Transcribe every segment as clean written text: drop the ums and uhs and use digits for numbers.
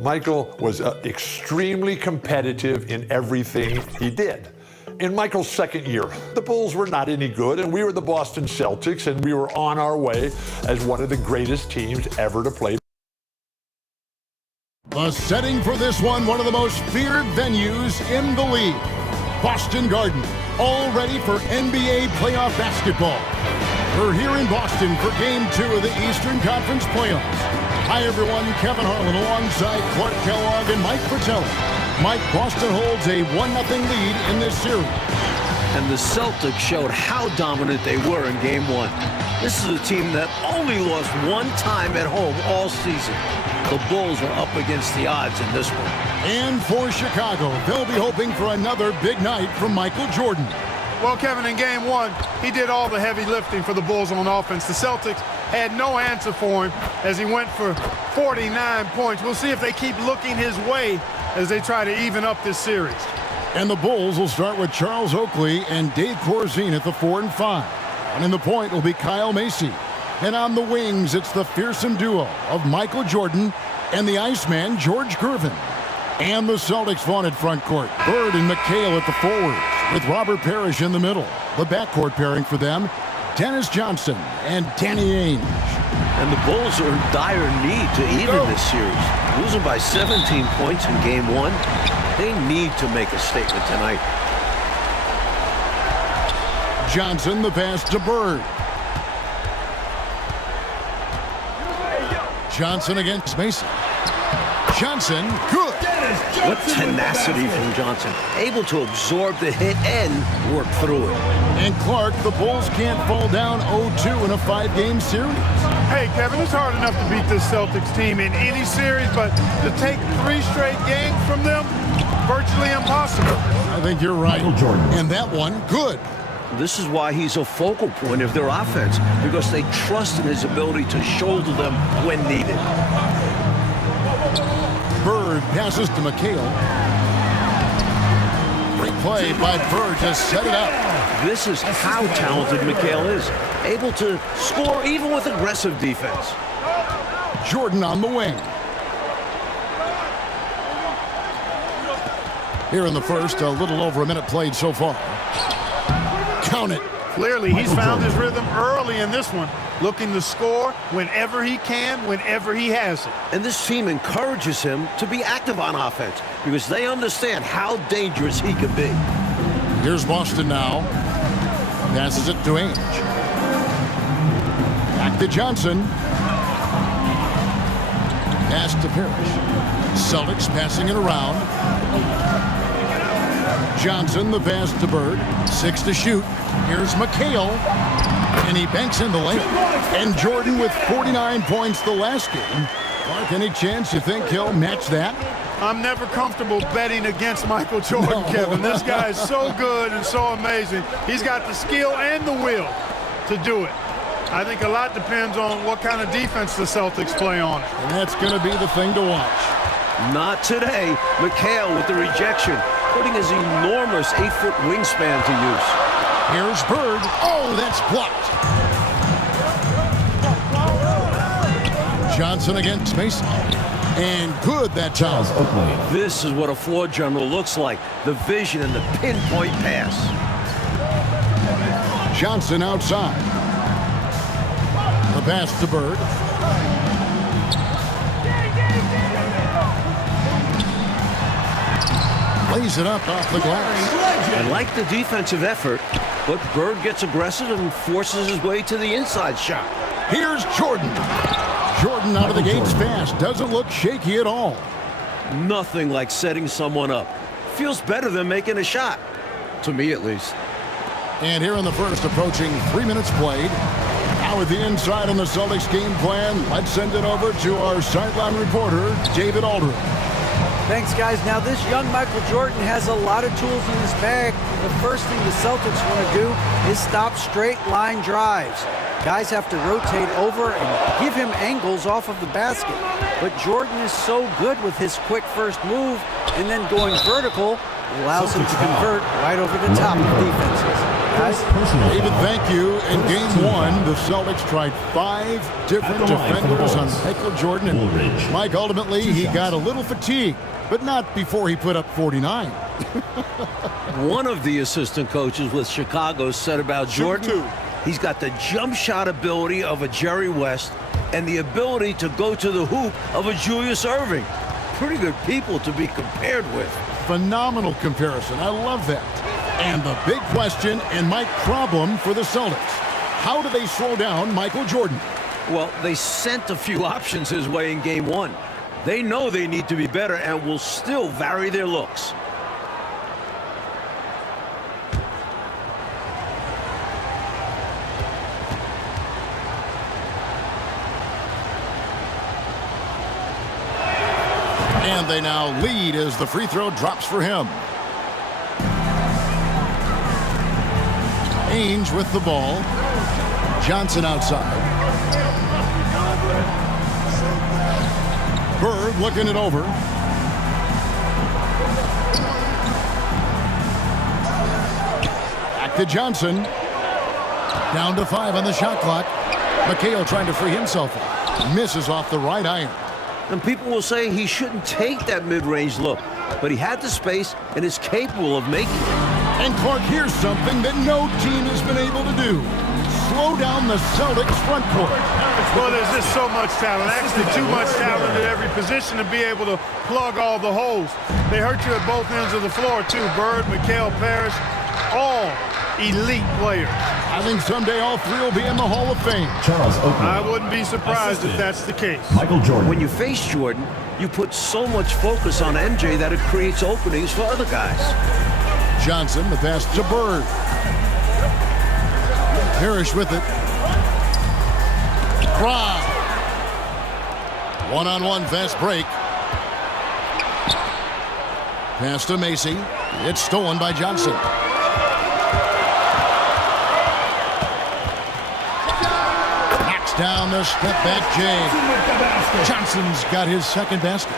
Michael was extremely competitive in everything he did. In Michael's second year, the Bulls were not any good, and we were the Boston Celtics, and we were on our way as one of the greatest teams ever to play. The setting for this one of the most feared venues in the league. Boston Garden, all ready for NBA playoff basketball. We're here in Boston for Game 2 of the Eastern Conference Playoffs. Hi, everyone. Kevin Harlan alongside Clark Kellogg and Mike Fratelli. Mike, Boston holds a 1-0 lead in this series. And the Celtics showed how dominant they were in Game 1. This is a team that only lost one time at home all season. The Bulls are up against the odds in this one. And for Chicago, they'll be hoping for another big night from Michael Jordan. Well, Kevin, in Game 1, he did all the heavy lifting for the Bulls on offense. The Celtics had no answer for him as he went for 49 points. We'll see if they keep looking his way as they try to even up this series. And the Bulls will start with Charles Oakley and Dave Corzine at the 4 and 5. And in the point will be Kyle Macy. And on the wings, it's the fearsome duo of Michael Jordan and the Iceman, George Gervin. And the Celtics' vaunted front court, Bird and McHale at the forwards, with Robert Parrish in the middle. The backcourt pairing for them, Dennis Johnson and Danny Ainge. And the Bulls are in dire need to even this series. Losing by 17 points in Game 1, they need to make a statement tonight. Johnson, the pass to Bird. Johnson against Mason. Johnson, good. What tenacity from Johnson. Able to absorb the hit and work through it. And Clark, the Bulls can't fall down 0-2 in a 5-game series. Hey, Kevin, it's hard enough to beat this Celtics team in any series, but to take 3 straight games from them, virtually impossible. I think you're right. And that one, good. This is why he's a focal point of their offense, because they trust in his ability to shoulder them when needed. Bird passes to McHale. Great play by Bird to set it up. This is how talented McHale is. Able to score even with aggressive defense. Jordan on the wing. Here in the first, a little over a minute played so far. Count it. Clearly, he's found his rhythm early in this one, looking to score whenever he can, whenever he has it. And this team encourages him to be active on offense because they understand how dangerous he can be. Here's Boston now. Passes it to Ainge. Back to Johnson. Pass to Parrish. Celtics passing it around. Johnson, the pass to Bird. 6 to shoot. Here's McHale. And he banks in the lane. And Jordan with 49 points the last game. Clark, any chance you think he'll match that? I'm never comfortable betting against Michael Jordan, Kevin. This guy is so good and so amazing. He's got the skill and the will to do it. I think a lot depends on what kind of defense the Celtics play on it. And that's going to be the thing to watch. Not today. McHale with the rejection, putting his enormous 8-foot wingspan to use. Here's Bird. Oh, that's blocked. Johnson against Mason. And good that time. This is what a floor general looks like. The vision and the pinpoint pass. Johnson outside. The pass to Bird. Lays it up off the glass. I like the defensive effort, but Bird gets aggressive and forces his way to the inside shot. Here's Jordan. Jordan out of the gates fast. Doesn't look shaky at all. Nothing like setting someone up. Feels better than making a shot. To me, at least. And here in the first, approaching 3 minutes played. Now with the inside on the Celtics game plan, let's send it over to our sideline reporter, David Aldridge. Thanks, guys. Now, this young Michael Jordan has a lot of tools in his bag. The first thing the Celtics want to do is stop straight line drives. Guys have to rotate over and give him angles off of the basket. But Jordan is so good with his quick first move and then going vertical, allows him to convert right over the top of defenses. guys. David, thank you. In game one, the Celtics tried 5 different defenders on Michael Jordan. And Mike, ultimately, he got a little fatigued, but not before he put up 49. One of the assistant coaches with Chicago said about Jordan, he's got the jump shot ability of a Jerry West and the ability to go to the hoop of a Julius Erving. Pretty good people to be compared with. Phenomenal comparison. I love that. And the big question and my problem for the Celtics. How do they slow down Michael Jordan? Well, they sent a few options his way in game one. They know they need to be better and will still vary their looks. And they now lead as the free throw drops for him. Ainge with the ball. Johnson outside. Bird looking it over. Back to Johnson. Down to 5 on the shot clock. McHale trying to free himself up. Misses off the right iron. And people will say he shouldn't take that mid-range look, but he had the space and is capable of making it. And Clark, here's something that no team has been able to do. Slow down the Celtics front court. Well, there's just so much talent, actually too much talent at every position to be able to plug all the holes. They hurt you at both ends of the floor, too. Bird, McHale, Parrish, all elite players. I think someday all 3 will be in the Hall of Fame. I wouldn't be surprised if that's the case. Michael Jordan. When you face Jordan, you put so much focus on MJ that it creates openings for other guys. Johnson, the pass to Bird. Parrish with it. Crowd. One-on-one fast break. Pass to Macy. It's stolen by Johnson. Knocks down the step-back Jay. Johnson's got his second basket.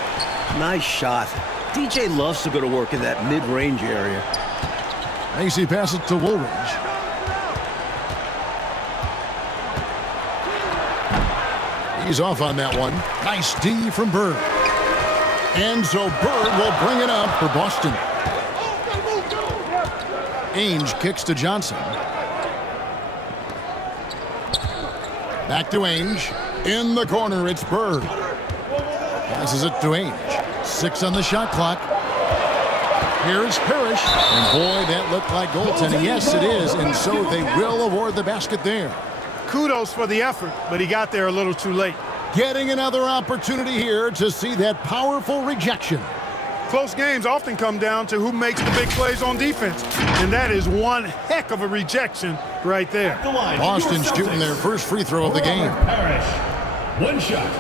Nice shot. DJ loves to go to work in that mid-range area. Macy passes to Woolridge. He's off on that one. Nice D from Bird. And so Bird will bring it up for Boston. Ainge kicks to Johnson. Back to Ainge. In the corner, it's Bird. Passes it to Ainge. 6 on the shot clock. Here's Parrish. And boy, that looked like goaltending. Yes, it is. And so they will award the basket there. Kudos for the effort, but he got there a little too late. Getting another opportunity here to see that powerful rejection. Close games often come down to who makes the big plays on defense. And that is one heck of a rejection right there. Boston shooting their first free throw of the game. Parrish. One shot.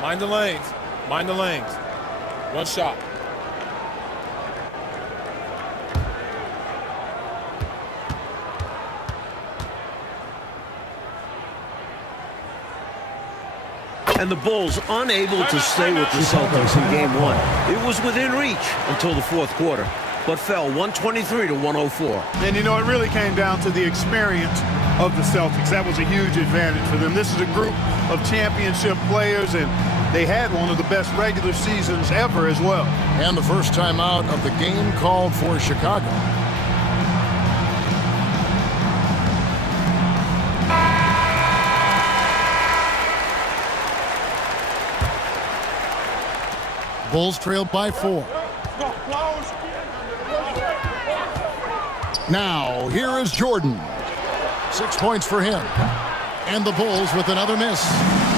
Mind the lanes. Mind the lanes. One shot. And the Bulls unable to stay with the Celtics in game one. It was within reach until the fourth quarter, but fell 123 to 104. And, you know, it really came down to the experience of the Celtics. That was a huge advantage for them. This is a group of championship players, and they had one of the best regular seasons ever as well. And the first time out of the game called for Chicago. Bulls trailed by 4. Now, here is Jordan. 6 points for him. And the Bulls with another miss.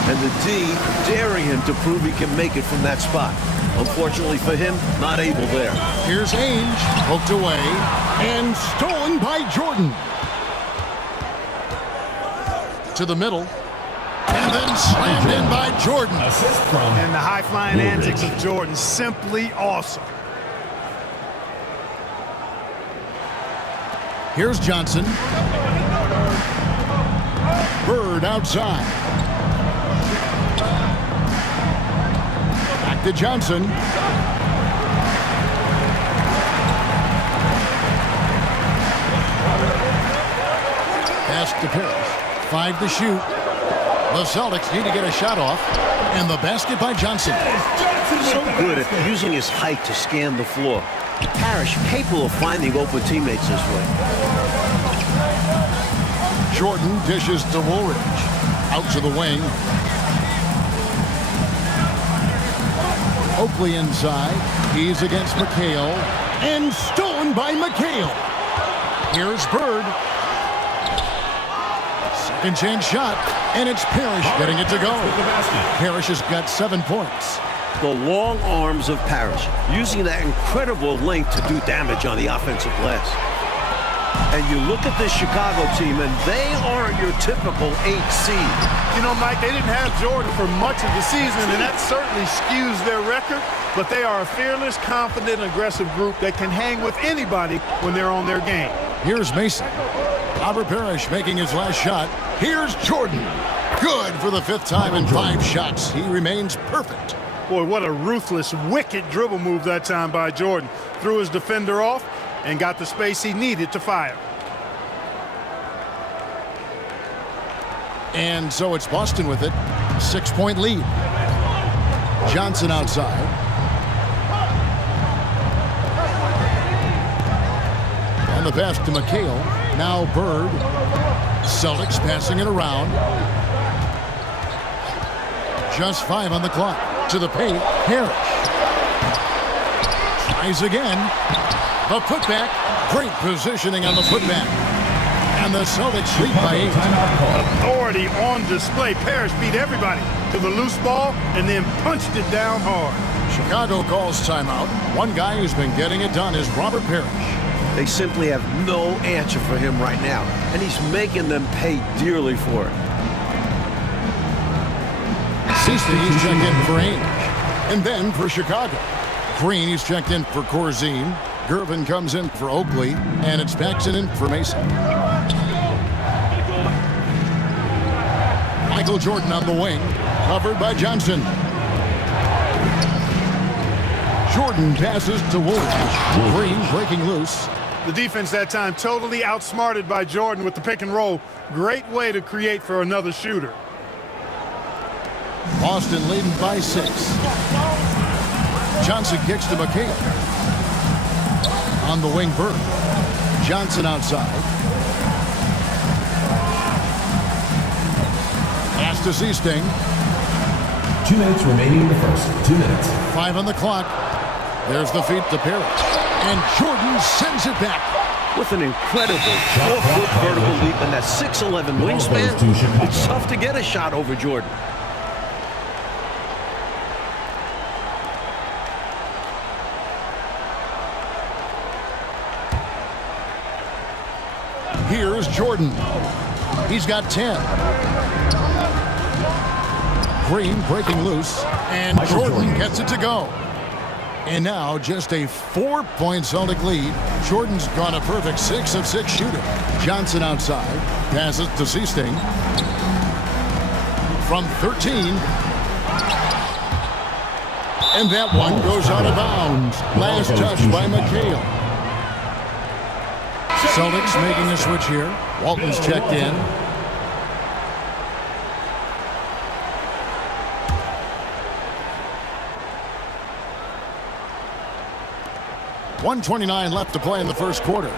And the D daring him to prove he can make it from that spot. Unfortunately for him, not able there. Here's Ainge, poked away, and stolen by Jordan. To the middle. And then slammed in by Jordan. Assist from And the high-flying antics of Jordan, simply awesome. Here's Johnson. Bird outside. Back to Johnson. Pass to Parrish. 5 to shoot. The Celtics need to get a shot off. And the basket by Johnson. So good at using his height to scan the floor. Parrish capable of finding open teammates this way. Jordan dishes to Woolridge. Out to the wing. Oakley inside. He's against McHale. And stolen by McHale. Here's Bird. Second chance shot. And it's Parrish getting it to go. Parrish has got 7 points. The long arms of Parrish, using that incredible length to do damage on the offensive glass. And you look at this Chicago team, and they aren't your typical 8 seed. You know, Mike, they didn't have Jordan for much of the season, and that certainly skews their record. But they are a fearless, confident, aggressive group that can hang with anybody when they're on their game. Here's Mason. Robert Parrish making his last shot. Here's Jordan. Good for the 5th time in 5 shots. He remains perfect. Boy, what a ruthless, wicked dribble move that time by Jordan. Threw his defender off and got the space he needed to fire. And so it's Boston with it. 6-point lead. Johnson outside. And the pass to McHale. Now Bird. Celtics passing it around. Just 5 on the clock. To the paint. Parrish. Tries again. The putback. Great positioning on the putback. And the Celtics lead by 8. Authority on display. Parrish beat everybody to the loose ball and then punched it down hard. Chicago calls timeout. One guy who's been getting it done is Robert Parrish. They simply have no answer for him right now, and he's making them pay dearly for it. He's checked in for Ainge. And then for Chicago. Green, he's checked in for Corzine. Gervin comes in for Oakley. And it's Paxson in for Mason. Michael Jordan on the wing. Covered by Johnson. Jordan passes to Woolridge. Green breaking loose. The defense that time totally outsmarted by Jordan with the pick and roll. Great way to create for another shooter. Boston leading by 6. Johnson kicks to McHale. On the wing, Bird. Johnson outside. Pass to Seasting. 2 minutes remaining in the first. 2 minutes. 5 on the clock. There's the feed to Parrish. And Jordan sends it back. With an incredible 4-foot vertical leap and that 6'11" wingspan, it's tough to get a shot over Jordan. Here's Jordan. He's got 10. Green breaking loose. And Jordan gets it to go. And now just a 4-point Celtic lead. Jordan's gone a perfect 6 of 6 shooting. Johnson outside. Passes to Seasting. From 13. And that one goes out of bounds. Last touch by McHale. Celtics making a switch here. Walton's checked in. .129 left to play in the first quarter.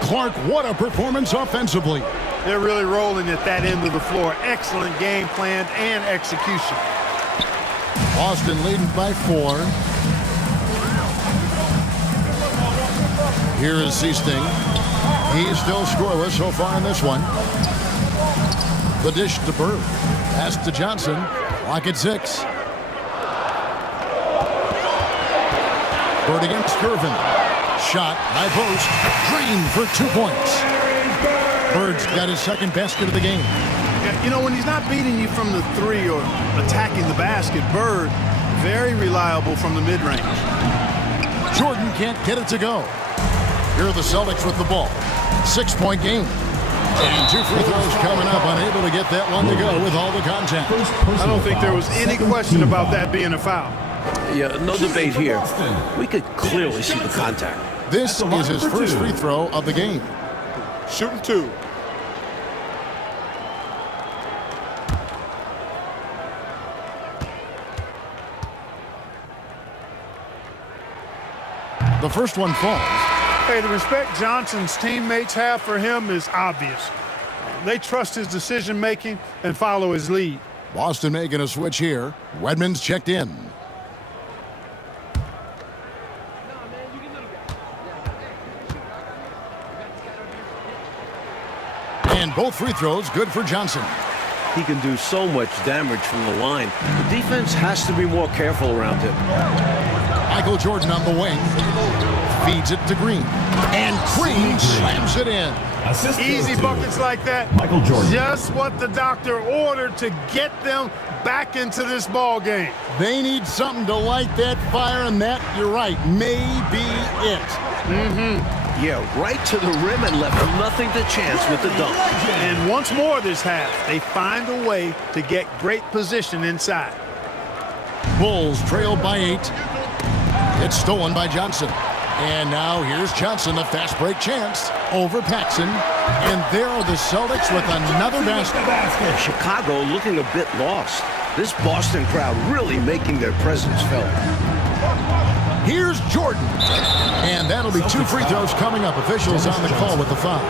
Clark, what a performance offensively. They're really rolling at that end of the floor. Excellent game plan and execution. Boston leading by 4. Here is Seasting. He's still scoreless so far in this one. The dish to Bird. Pass to Johnson. Clock at 6. Bird against Gervin. Shot by post. Green for 2 points. Bird's got his second basket of the game. Yeah, you know, when he's not beating you from the 3 or attacking the basket, Bird, very reliable from the mid-range. Jordan can't get it to go. Here are the Celtics with the ball. 6-point game. And 2 free throws coming up. Unable to get that one to go with all the contact. I don't think there was any question about that being a foul. Yeah, no debate here. We could clearly see the contact. This is his first free throw of the game. Shooting 2. The first one falls. Hey, the respect Johnson's teammates have for him is obvious. They trust his decision-making and follow his lead. Boston making a switch here. Wedman's checked in. And both free throws good for Johnson. He can do so much damage from the line. The defense has to be more careful around him. Michael Jordan on the wing. Feeds it to Green. And Green slams it in. Easy buckets like that. Michael Jordan. Just what the doctor ordered to get them back into this ball game. They need something to light that fire, and that, you're right, may be it. Yeah, right to the rim and left nothing to chance with the dunk. And once more this half, they find a way to get great position inside. Bulls trailed by 8. It's stolen by Johnson. And now here's Johnson, a fast break chance over Paxson. And there are the Celtics with another basket. Chicago looking a bit lost. This Boston crowd really making their presence felt. Here's Jordan. And that'll be 2 free throws coming up. Officials on the call with the foul.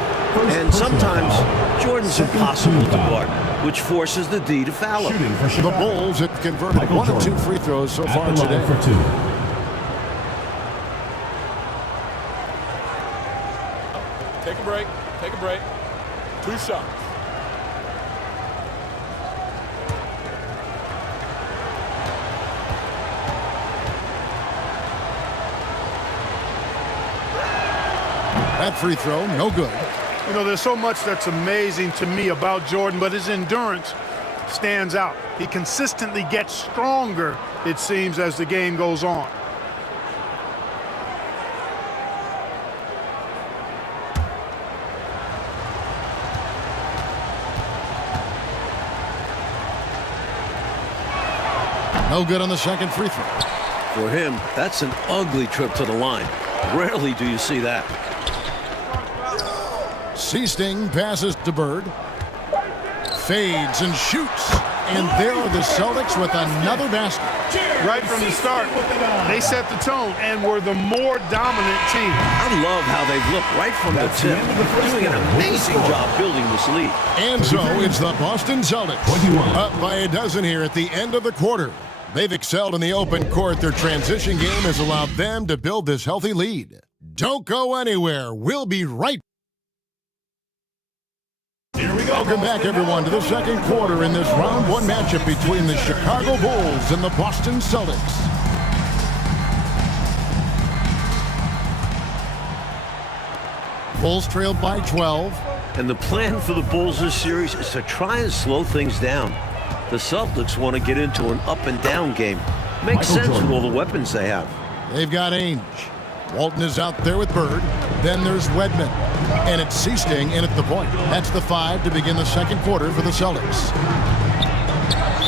And sometimes Jordan's impossible to guard, which forces the D to foul him. The Bulls have converted 1 of 2 free throws so far today. For 2. Take a break. Take a break. 2 shots. That free throw, no good. You know, there's so much that's amazing to me about Jordan, but his endurance stands out. He consistently gets stronger, it seems, as the game goes on. No good on the second free throw. For him, that's an ugly trip to the line. Rarely do you see that. Seasting passes to Bird. Fades and shoots. And there are the Celtics with another basket. Right from the start, they set the tone and were the more dominant team. I love how they've looked right from the tip, doing an amazing job building this lead. And so it's the Boston Celtics 21. up by a dozen here at the end of the quarter. They've excelled in the open court. Their transition game has allowed them to build this healthy lead. Don't go anywhere. We'll be right back. Welcome back, everyone, to the second quarter in this round 1 matchup between the Chicago Bulls and the Boston Celtics. Bulls trailed by 12. And the plan for the Bulls this series is to try and slow things down. The Celtics want to get into an up-and-down game. Makes sense with all the weapons they have. They've got Ainge. Walton is out there with Bird. Then there's Wedman. And it's Seasting in at the point. That's the 5 to begin the second quarter for the Celtics.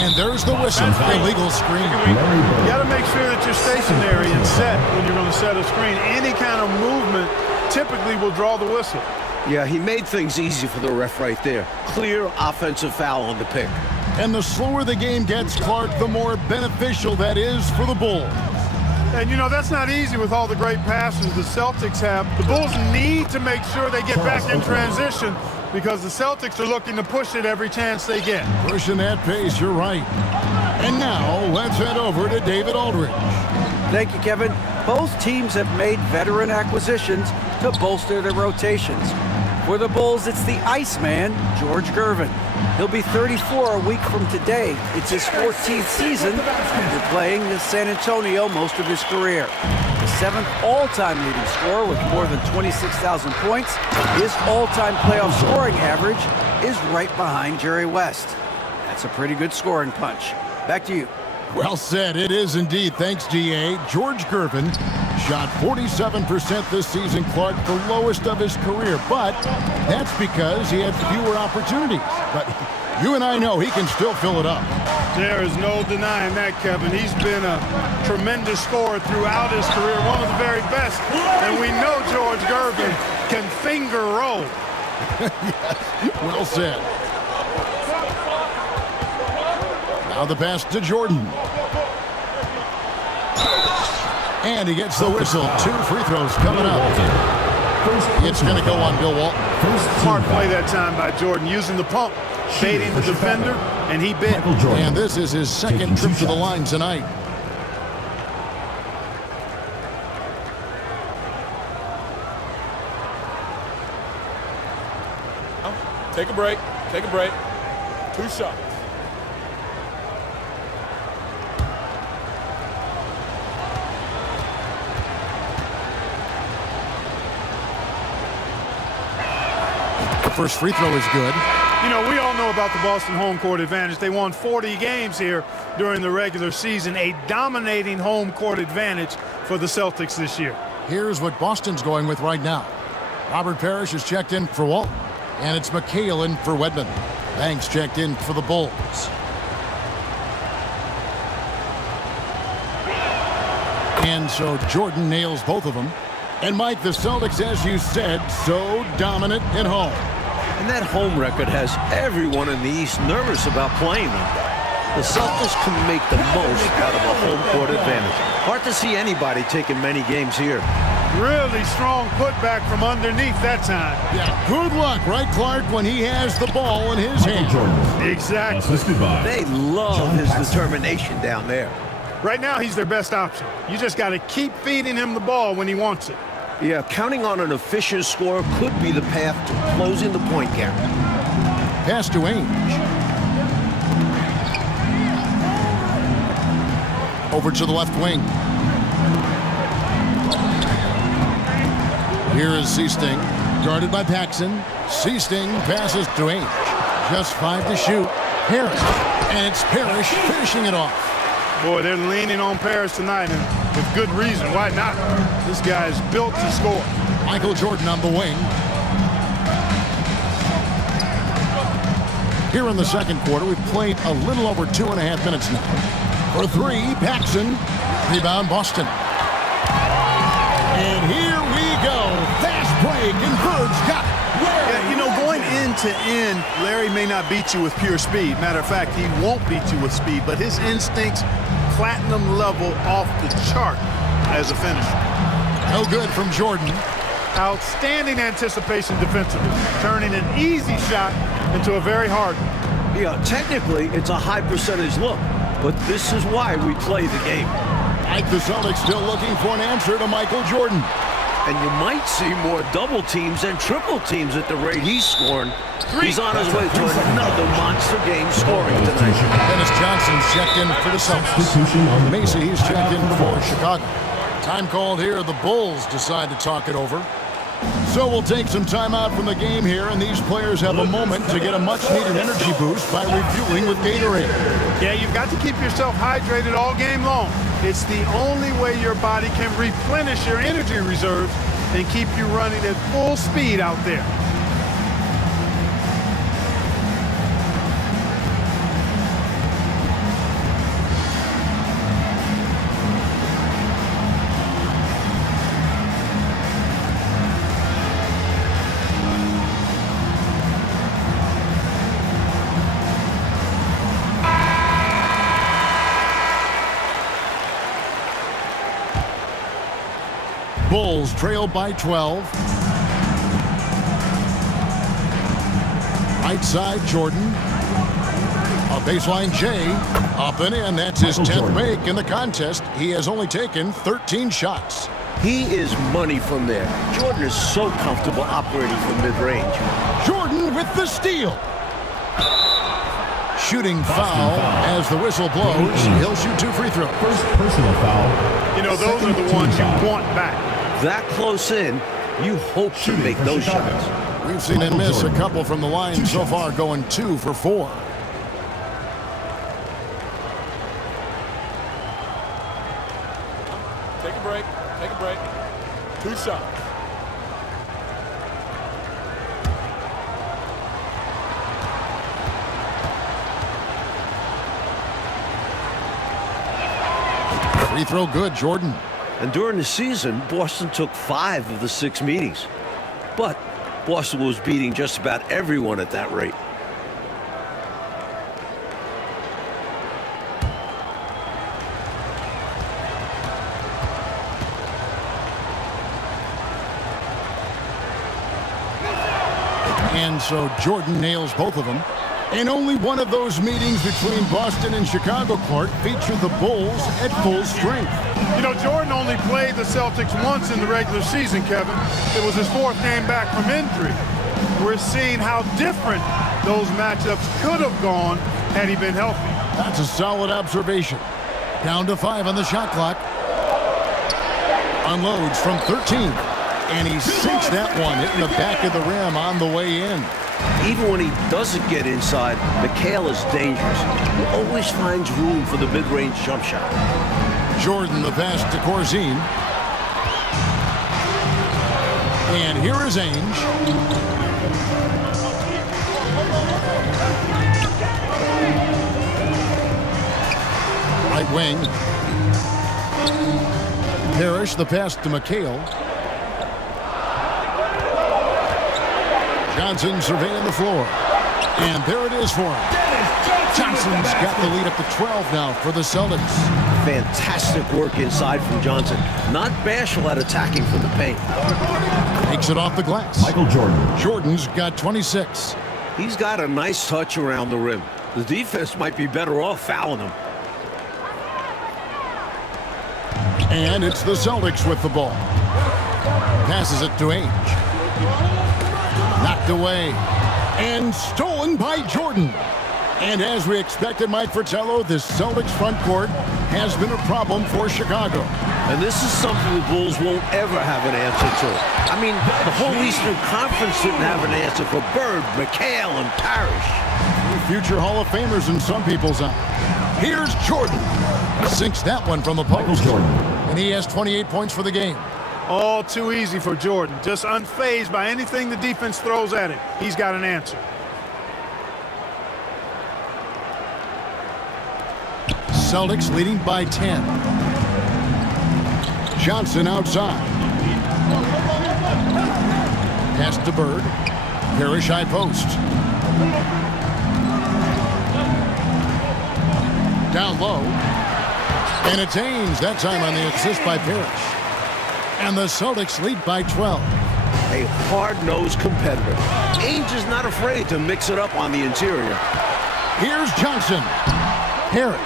And there's the whistle. Illegal screen. You got to make sure that you're stationary and set when you're going to set a screen. Any kind of movement typically will draw the whistle. Yeah, he made things easy for the ref right there. Clear offensive foul on the pick. And the slower the game gets, Clark, the more beneficial that is for the Bulls. And, you know, that's not easy with all the great passes the Celtics have. The Bulls need to make sure they get back in transition because the Celtics are looking to push it every chance they get. Pushing that pace, you're right. And now, let's head over to David Aldridge. Thank you, Kevin. Both teams have made veteran acquisitions to bolster their rotations. For the Bulls, it's the Iceman, George Gervin. He'll be 34 a week from today. It's his 14th season after playing in San Antonio most of his career. The 7th all-time leading scorer with more than 26,000 points. His all-time playoff scoring average is right behind Jerry West. That's a pretty good scoring punch. Back to you. Well said. It is indeed. Thanks, G.A. George Gervin shot 47% this season, Clark, the lowest of his career. But that's because he had fewer opportunities. But you and I know he can still fill it up. There is no denying that, Kevin. He's been a tremendous scorer throughout his career, one of the very best. And we know George Gervin can finger roll. Yes, well said. Now the pass to Jordan. And he gets the whistle. 2 free throws coming up. It's going to go on Bill Walton. Smart play that time by Jordan, using the pump, baiting the defender, and he bit. And this is his second trip to the line tonight. Take a break. Take a break. 2 shots. The first free throw is good. You know, we all know about the Boston home court advantage. They won 40 games here during the regular season, a dominating home court advantage for the Celtics this year. Here's what Boston's going with right now. Robert Parrish is checked in for Walton, and it's McHale in for Wedman. Banks checked in for the Bulls. And so Jordan nails both of them. And Mike, the Celtics, as you said, so dominant at home. And that home record has everyone in the East nervous about playing them. The Celtics can make the most out of a home court advantage. Hard to see anybody taking many games here. Really strong putback from underneath that time. Yeah, good luck, right, Clark, when he has the ball in his hand. Exactly. They love his determination down there. Right now, he's their best option. You just got to keep feeding him the ball when he wants it. Yeah, counting on an efficient score could be the path to closing the point gap. Pass to Ainge. Over to the left wing. Here is Seasting, guarded by Paxson. Seasting passes to Ainge. Just 5 to shoot. Harris, and it's Parrish finishing it off. Boy, they're leaning on Paris tonight, and with good reason. Why not? This guy is built to score. Michael Jordan on the wing. Here in the second quarter, we've played a little over 2.5 minutes now. For 3, Paxson. Rebound, Boston. And here we go. Fast break, and Bird's got it. Yeah, you know, going end to end, Larry may not beat you with pure speed. Matter of fact, he won't beat you with speed, but his instincts, platinum level off the chart as a finisher. No good from Jordan. Outstanding anticipation defensively, turning an easy shot into a very hard one. Yeah, technically, it's a high percentage look, but this is why we play the game. Like the Celtics still looking for an answer to Michael Jordan. And you might see more double teams and triple teams at the rate he's scoring. He's on his way to another monster game scoring tonight. Dennis Johnson's checked in for the Celtics. Macy, he's checked in for Chicago. Time called here. The Bulls decide to talk it over. So we'll take some time out from the game here, and these players have a moment to get a much-needed energy boost by refueling with Gatorade. Yeah, you've got to keep yourself hydrated all game long. It's the only way your body can replenish your energy reserves and keep you running at full speed out there. Bulls trail by 12. Right side, Jordan. A baseline J. Up and in. That's his 10th make in the contest. He has only taken 13 shots. He is money from there. Jordan is so comfortable operating from mid-range. Jordan with the steal. Shooting foul as the whistle blows. He'll shoot 2 free throws. First personal foul. You know, those are the ones you want back. That close in, you hope to make those shots. We've seen him miss a couple from the line so far, going 2 for 4. Take a break. Take a break. 2 shots. Free throw good, Jordan. And during the season, Boston took 5 of the 6 meetings. But Boston was beating just about everyone at that rate. And so Jordan nails both of them. And only one of those meetings between Boston and Chicago, Clark, featured the Bulls at full strength. You know, Jordan only played the Celtics once in the regular season, Kevin. It was his 4th game back from injury. We're seeing how different those matchups could have gone had he been healthy. That's a solid observation. Down to 5 on the shot clock. Unloads from 13. And he sinks that one, hitting the back of the rim on the way in. Even when he doesn't get inside, McHale is dangerous. He always finds room for the mid-range jump shot. Jordan the pass to Corzine. And here is Ainge. Right wing. Parrish the pass to McHale. Johnson surveying the floor. And there it is for him. Johnson's got the lead up to 12 now for the Celtics. Fantastic work inside from Johnson. Not bashful at attacking from the paint. Takes it off the glass. Michael Jordan. Jordan's got 26. He's got a nice touch around the rim. The defense might be better off fouling him. And it's the Celtics with the ball. Passes it to Ainge. Knocked away. And stolen by Jordan. And as we expected, Mike Fratello, this Celtics front court has been a problem for Chicago. And this is something the Bulls won't ever have an answer to. I mean, the whole Eastern Conference didn't have an answer for Bird, McHale, and Parrish. Future Hall of Famers in some people's eyes. Here's Jordan. Sinks that one from the post. And he has 28 points for the game. All too easy for Jordan. Just unfazed by anything the defense throws at him. He's got an answer. Celtics leading by 10. Johnson outside. Pass to Bird. Parrish high post. Down low. And it's Ainge that time on the assist by Parrish. And the Celtics lead by 12. A hard-nosed competitor. Ainge is not afraid to mix it up on the interior. Here's Johnson. Parrish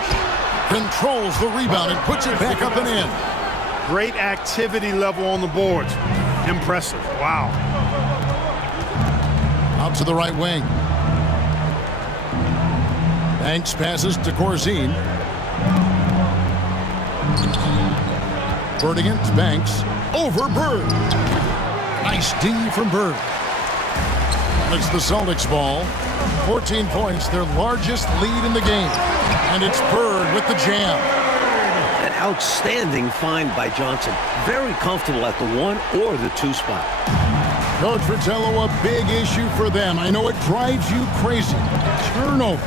controls the rebound and puts it back up and in. Great activity level on the boards. Impressive. Wow. Out to the right wing. Banks passes to Corzine. Bird against Banks. Over Bird. Nice D from Bird. It's the Celtics ball. 14 points, their largest lead in the game. And it's Bird with the jam. An outstanding find by Johnson. Very comfortable at the 1 or the 2 spot. Coach Fratello, a big issue for them. I know it drives you crazy. Turnover.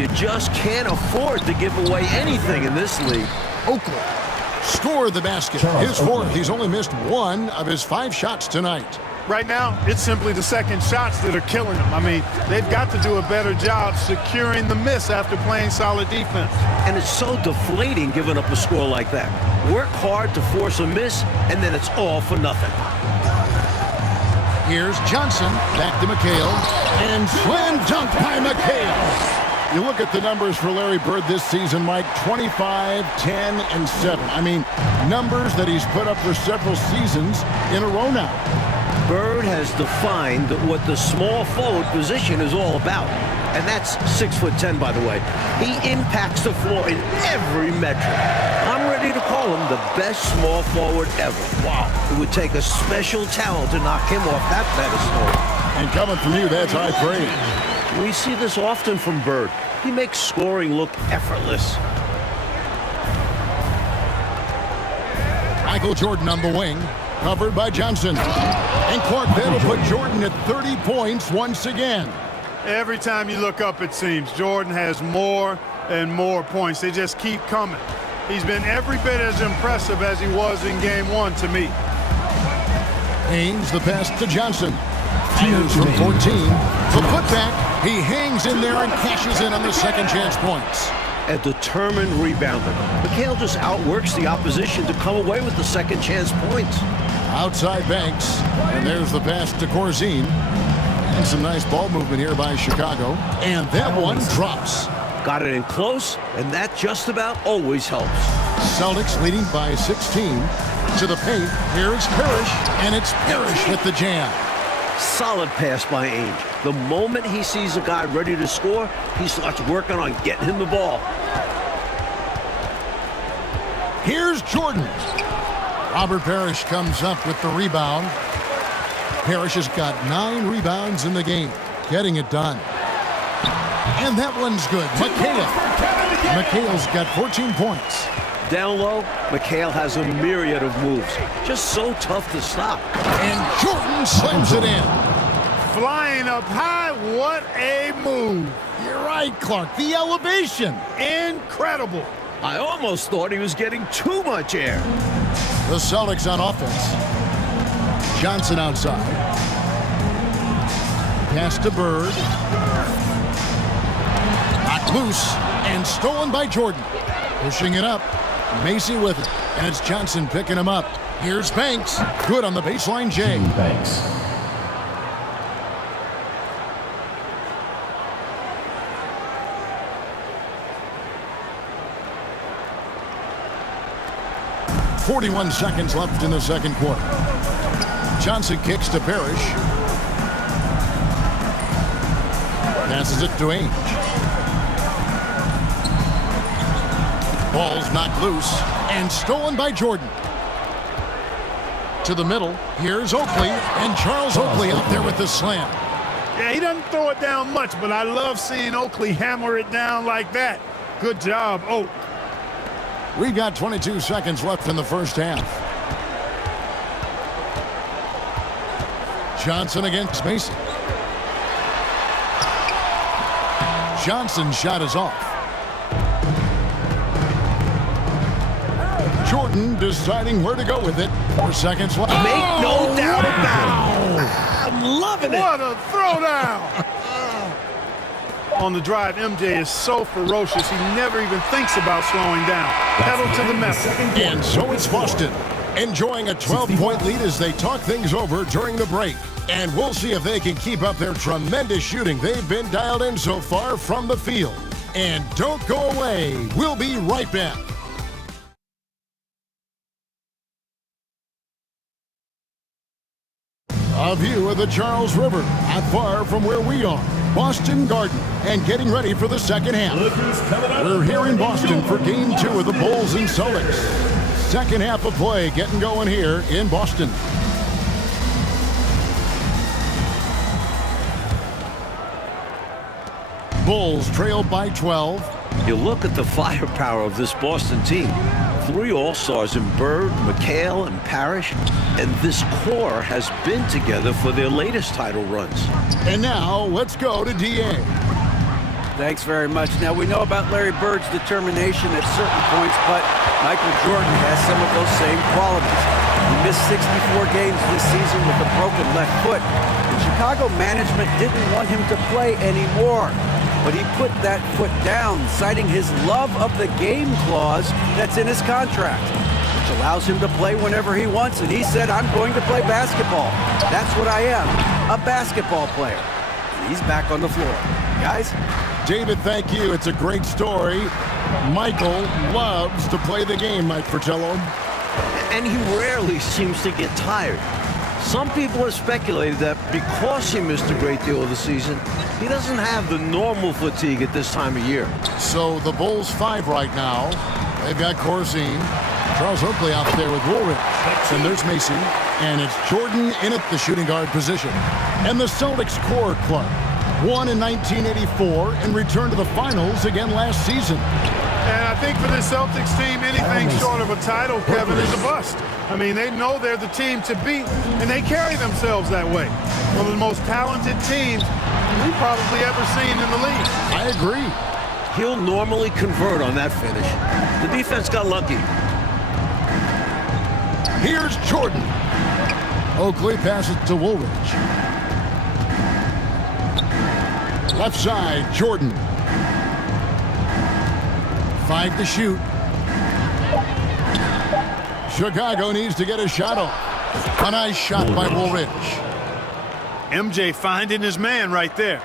You just can't afford to give away anything in this league. Oakley scored the basket. His 4th. He's only missed 1 of his 5 shots tonight. Right now, it's simply the second shots that are killing them. I mean, they've got to do a better job securing the miss after playing solid defense. And it's so deflating giving up a score like that. Work hard to force a miss, and then it's all for nothing. Here's Johnson. Back to McHale. And slam dunk by McHale. You look at the numbers for Larry Bird this season, Mike, 25, 10, and 7. I mean, numbers that he's put up for several seasons in a row now. Bird has defined what the small forward position is all about. And that's 6'10", by the way. He impacts the floor in every metric. I'm ready to call him the best small forward ever. Wow. It would take a special talent to knock him off that pedestal. And coming from you, that's high praise. We see this often from Bird. He makes scoring look effortless. Michael Jordan on the wing, covered by Johnson. And Clark that'll put Jordan at 30 points once again. Every time you look up, it seems, Jordan has more and more points. They just keep coming. He's been every bit as impressive as he was in Game 1 to me. Ainge the pass to Johnson. Fires from 14. The putback. He hangs in there and cashes in on the second chance points. A determined rebounder. McHale just outworks the opposition to come away with the second chance points. Outside Banks. And there's the pass to Corzine. And some nice ball movement here by Chicago. And that one drops. Got it in close, and that just about always helps. Celtics leading by 16. To the paint. Here is Parrish. And it's Parrish with the jam. Solid pass by Ainge. The moment he sees a guy ready to score, he starts working on getting him the ball. Here's Jordan. Robert Parrish comes up with the rebound. Parrish has got 9 rebounds in the game, getting it done. And that one's good. McHale's got 14 points. Down low, McHale has a myriad of moves. Just so tough to stop. And Jordan slams it in. Flying up high, what a move. You're right, Clark. The elevation. Incredible. I almost thought he was getting too much air. The Celtics on offense. Johnson outside. Pass to Bird. Knocked loose and stolen by Jordan. Pushing it up. Macy with it. And it's Johnson picking him up. Here's Banks. Good on the baseline, Jay. Banks. .41 seconds left in the second quarter. Johnson kicks to Parrish. Passes it to Ainge. Ball's knocked loose and stolen by Jordan. To the middle. Here's Oakley. And Charles Oakley out there with the slam. Yeah, he doesn't throw it down much, but I love seeing Oakley hammer it down like that. Good job, Oak. We've got 22 seconds left in the first half. Johnson against Mason. Johnson's shot is off. Jordan deciding where to go with it. 4 seconds left. Make no doubt about it. I'm loving it. What a throwdown. On the drive, MJ is so ferocious, he never even thinks about slowing down. Pedal to the metal. And so it's Boston, enjoying a 12-point lead as they talk things over during the break. And we'll see if they can keep up their tremendous shooting they've been dialed in so far from the field. And don't go away. We'll be right back. A view of the Charles River, not far from where we are. Boston Garden, and getting ready for the second half. We're here in Boston for Game 2 of the Bulls and Celtics. Second half of play getting going here in Boston. Bulls trail by 12. You look at the firepower of this Boston team. 3 All-Stars in Bird, McHale, and Parrish. And this core has been together for their latest title runs. And now, let's go to D.A. Thanks very much. Now, we know about Larry Bird's determination at certain points, but Michael Jordan has some of those same qualities. He missed 64 games this season with a broken left foot. And Chicago management didn't want him to play anymore. But he put that foot down, citing his love of the game clause that's in his contract, which allows him to play whenever he wants. And he said, I'm going to play basketball. That's what I am, a basketball player. And he's back on the floor. Guys? David, thank you. It's a great story. Michael loves to play the game, Mike Fratello. And he rarely seems to get tired. Some people have speculated that because he missed a great deal of the season, he doesn't have the normal fatigue at this time of year. So the Bulls 5 right now. They've got Corzine. Charles Oakley out there with Woolridge. And there's Macy. And it's Jordan in at the shooting guard position. And the Celtics core club won in 1984 and returned to the finals again last season. And I think for the Celtics team, anything short of a title, Kevin, is a bust. I mean, they know they're the team to beat, and they carry themselves that way. One of the most talented teams we've probably ever seen in the league. I agree. He'll normally convert on that finish. The defense got lucky. Here's Jordan. Oakley passes to Woolridge. Left side, Jordan. 5 to shoot. Chicago needs to get a shot off. A nice shot by Woolridge. MJ finding his man right there.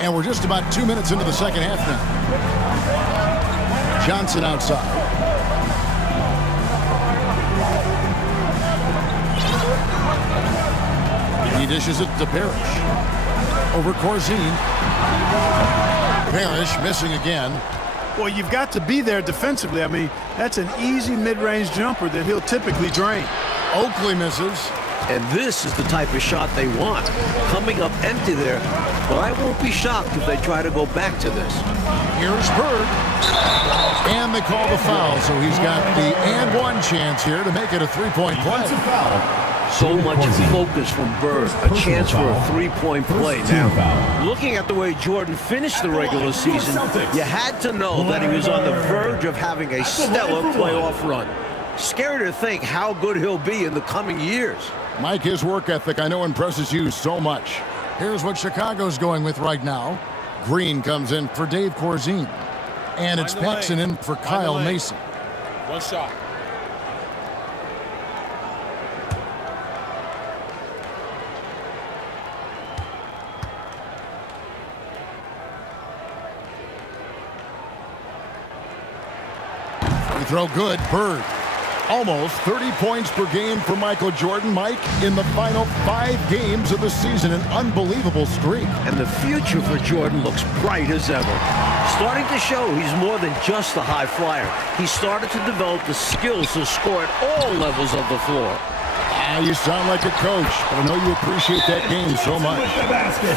And we're just about 2 minutes into the second half now. Johnson outside. He dishes it to Parrish. Over Corzine. Parrish missing again. Well, you've got to be there defensively. I mean, that's an easy mid-range jumper that he'll typically drain. Oakley misses. And this is the type of shot they want. Coming up empty there. But I won't be shocked if they try to go back to this. Here's Bird. And they call the foul, so he's got the and one chance here to make it a three-point play. So much focus from Bird. A chance for a three-point play. Now, looking at the way Jordan finished the regular season, you had to know that he was on the verge of having a stellar playoff run. Scary to think how good he'll be in the coming years. Mike, his work ethic I know impresses you so much. Here's what Chicago's going with right now. Green comes in for Dave Corzine. And it's Paxson in for Kyle Mason. One shot. Free throw good. Bird. Almost 30 points per game for Michael Jordan. Mike, in the final 5 games of the season, an unbelievable streak. And the future for Jordan looks bright as ever. Starting to show he's more than just a high flyer. He started to develop the skills to score at all levels of the floor. You sound like a coach, but I know you appreciate that game so much.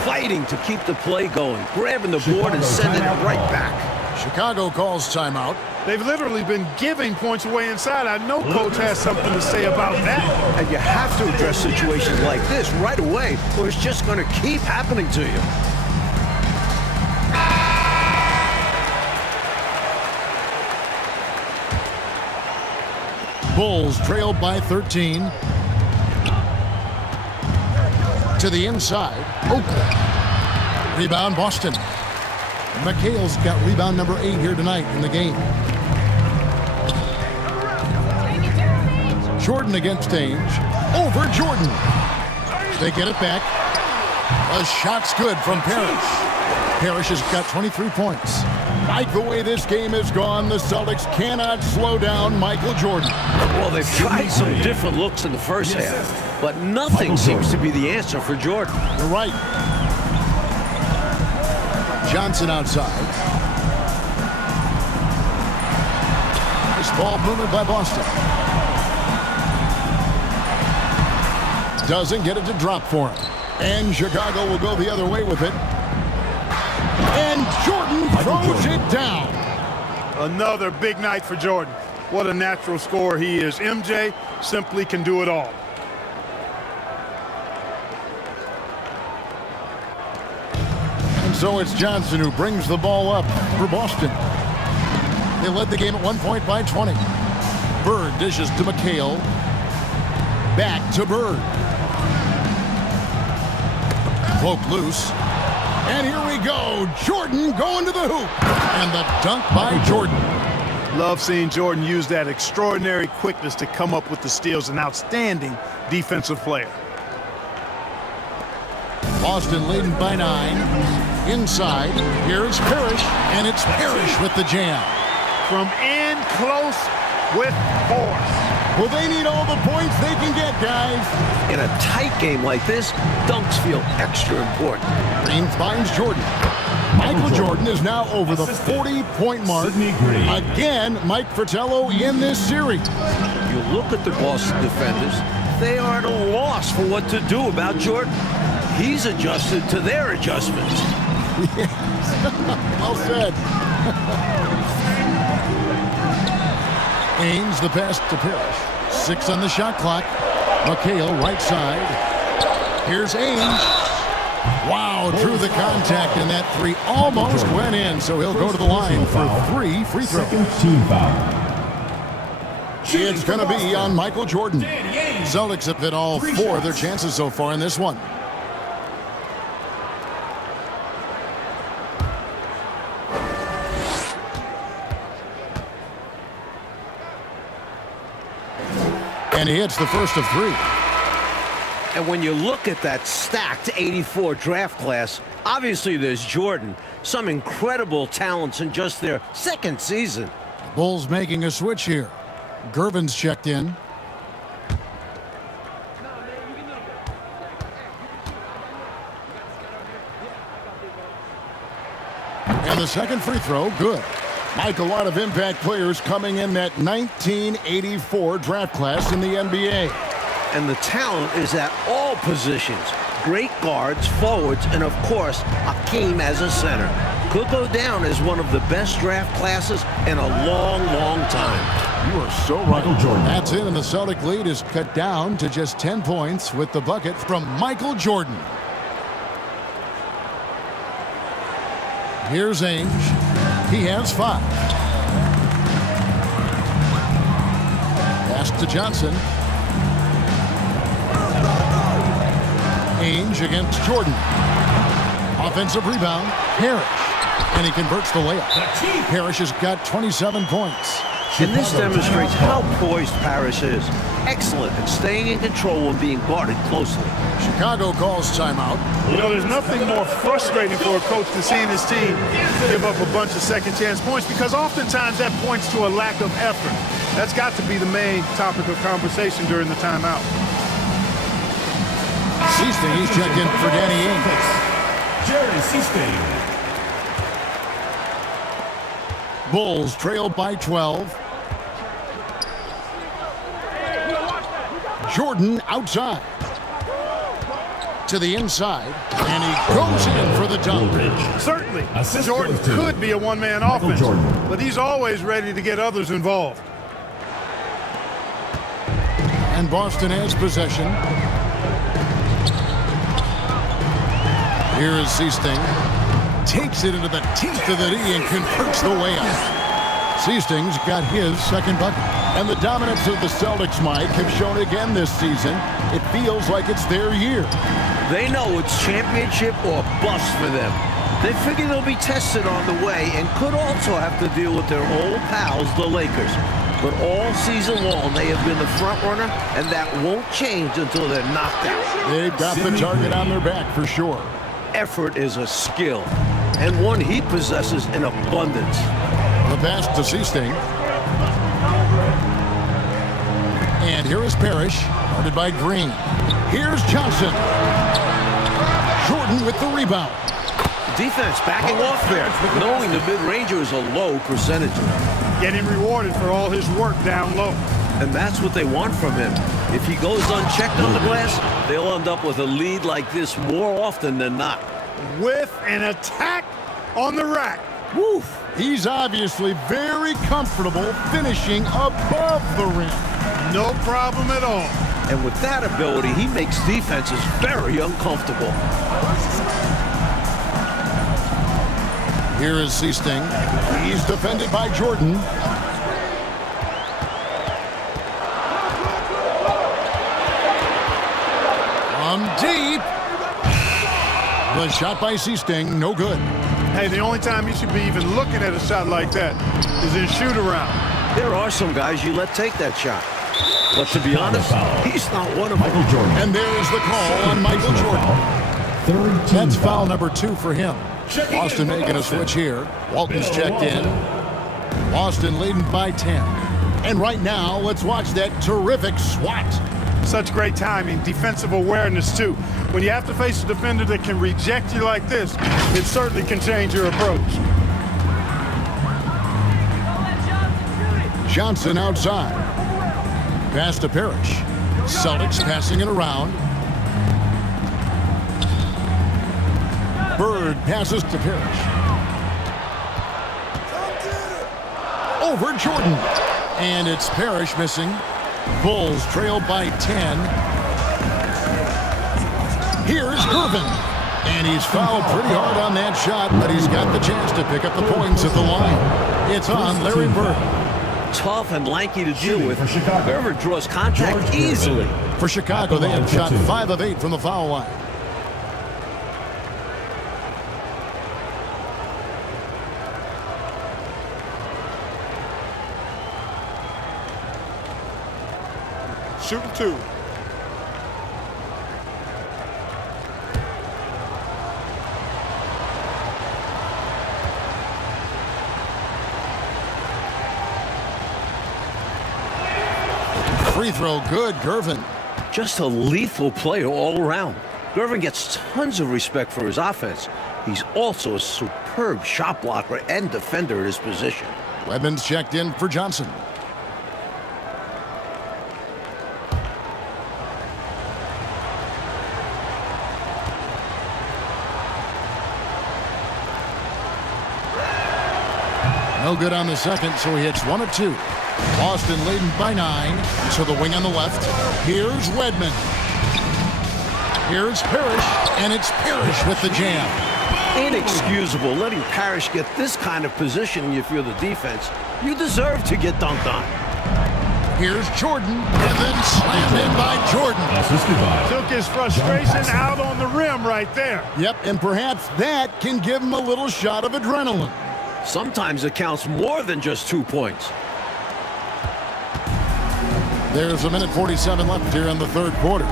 Fighting to keep the play going, grabbing the board and sending it right back. Chicago calls timeout. They've literally been giving points away inside. I know Coach has something to say about that. And you have to address situations like this right away, or it's just going to keep happening to you. Bulls trailed by 13. To the inside. Oakley. Rebound Boston. McHale's got rebound number 8 here tonight in the game. Jordan against Ainge. Over Jordan. They get it back. A shot's good from Parrish. Parrish has got 23 points. Like the way this game has gone, the Celtics cannot slow down Michael Jordan. Well, they've tried some different looks in the first half, but nothing seems to be the answer for Jordan. You're right. Johnson outside. This ball movement by Boston. Doesn't get it to drop for him. And Chicago will go the other way with it. And Jordan throws it down. Another big night for Jordan. What a natural scorer he is. MJ simply can do it all. And so it's Johnson who brings the ball up for Boston. They led the game at 1 point by 20. Bird dishes to McHale. Back to Bird. Cloak loose. And here we go. Jordan going to the hoop. And the dunk by Jordan. Love seeing Jordan use that extraordinary quickness to come up with the steals. An outstanding defensive player. Boston leading by 9. Inside. Here's Parrish. And it's Parrish with the jam. From in close with force. Well, they need all the points they can get, guys. In a tight game like this, dunks feel extra important. Green finds Jordan. Michael Jordan is now over the 40-point mark. Again, Mike Fratello in this series. You look at the Boston defenders, they are at a loss for what to do about Jordan. He's adjusted to their adjustments. Well said. Ainge the pass to Parrish. 6 on the shot clock. McHale right side. Here's Ainge. Wow, drew the contact, and that 3 almost went in, so he'll go to the line for 3 free throws. Team foul. It's going to be on Michael Jordan. Celtics have hit all 4 of their chances so far in this one. And he hits the first of 3. And when you look at that stacked 84 draft class, obviously there's Jordan, some incredible talents in just their second season. Bulls making a switch here. Gervin's checked in. And the second free throw, good. Mike, a lot of impact players coming in that 1984 draft class in the NBA. And the talent is at all positions. Great guards, forwards, and of course, Hakeem as a center. Could go down as one of the best draft classes in a long, long time. You are so right. Michael Jordan. That's it, and the Celtic lead is cut down to just 10 points with the bucket from Michael Jordan. Here's Ainge. He has 5. Pass to Johnson. Ainge against Jordan. Offensive rebound. Parrish. And he converts the layup. Parrish has got 27 points. And this demonstrates how poised Parrish is. Excellent at staying in control and being guarded closely. Chicago calls timeout. You know, there's nothing more frustrating for a coach than seeing his team give up a bunch of second chance points, because oftentimes that points to a lack of effort. That's got to be the main topic of conversation during the timeout. Seasting, he's checked in for Danny Ainge. Jerry Seasting. Bulls trail by 12. Jordan outside. To the inside. And he goes in for the dunk. Certainly, Assist Jordan goes to could be a one-man offense, Jordan. but he's always ready to get others involved. And Boston has possession. Here is Seasting. Takes it into the teeth of the D and converts the way up. Seasting's got his second bucket. And the dominance of the Celtics, Mike, have shown again this season. It feels like it's their year. They know it's championship or bust for them. They figure they'll be tested on the way and could also have to deal with their old pals, the Lakers. But all season long, they have been the front runner, and that won't change until they're knocked out. They've got the target on their back for sure. Effort is a skill, and one he possesses in abundance. The pass to Seasting. And here is Parrish, guarded by Green. Here's Johnson. Jordan with the rebound. Defense backing off there, knowing the mid-ranger is a low percentage. Getting rewarded for all his work down low. And that's what they want from him. If he goes unchecked on the glass, they'll end up with a lead like this more often than not. With an attack on the rack. Woof. He's obviously very comfortable finishing above the rim. No problem at all. And with that ability, he makes defenses very uncomfortable. Here is Seasting. He's defended by Jordan. From deep. The shot by Seasting, no good. Hey, the only time you should be even looking at a shot like that is in shoot-around. There are some guys you let take that shot. But to be honest, he's not one of them. Michael Jordan. And there's the call on Michael Jordan. That's foul number 2 for him. Boston making a switch here. Walton's checked in. Boston leading by 10. And right now, let's watch that terrific swat. Such great timing, defensive awareness too. When you have to face a defender that can reject you like this, it certainly can change your approach. Johnson outside. Pass to Parrish. Celtics passing it around. Bird passes to Parrish. Over Jordan. And it's Parrish missing. Bulls trail by 10. Here's Gervin. And he's fouled pretty hard on that shot, but he's got the chance to pick up the points at the line. It's on Larry Bird. Tough and lanky to deal with. Gervin draws contact easily. For Chicago, they have shot 5 of 8 from the foul line. Shooting 2. Free throw good, Gervin. Just a lethal player all around. Gervin gets tons of respect for his offense. He's also a superb shot blocker and defender at his position. Wedman's checked in for Johnson. No good on the second, so he hits 1 of 2. Boston leading by 9. To the wing on the left. Here's Wedman. Here's Parrish, and it's Parrish with the jam. Inexcusable letting Parrish get this kind of position if you're the defense. You deserve to get dunked on. Here's Jordan, and then slammed in by Jordan. Took his frustration out on the rim right there. Yep, and perhaps that can give him a little shot of adrenaline. Sometimes it counts more than just 2 points. There's 1:47 left here in the third quarter.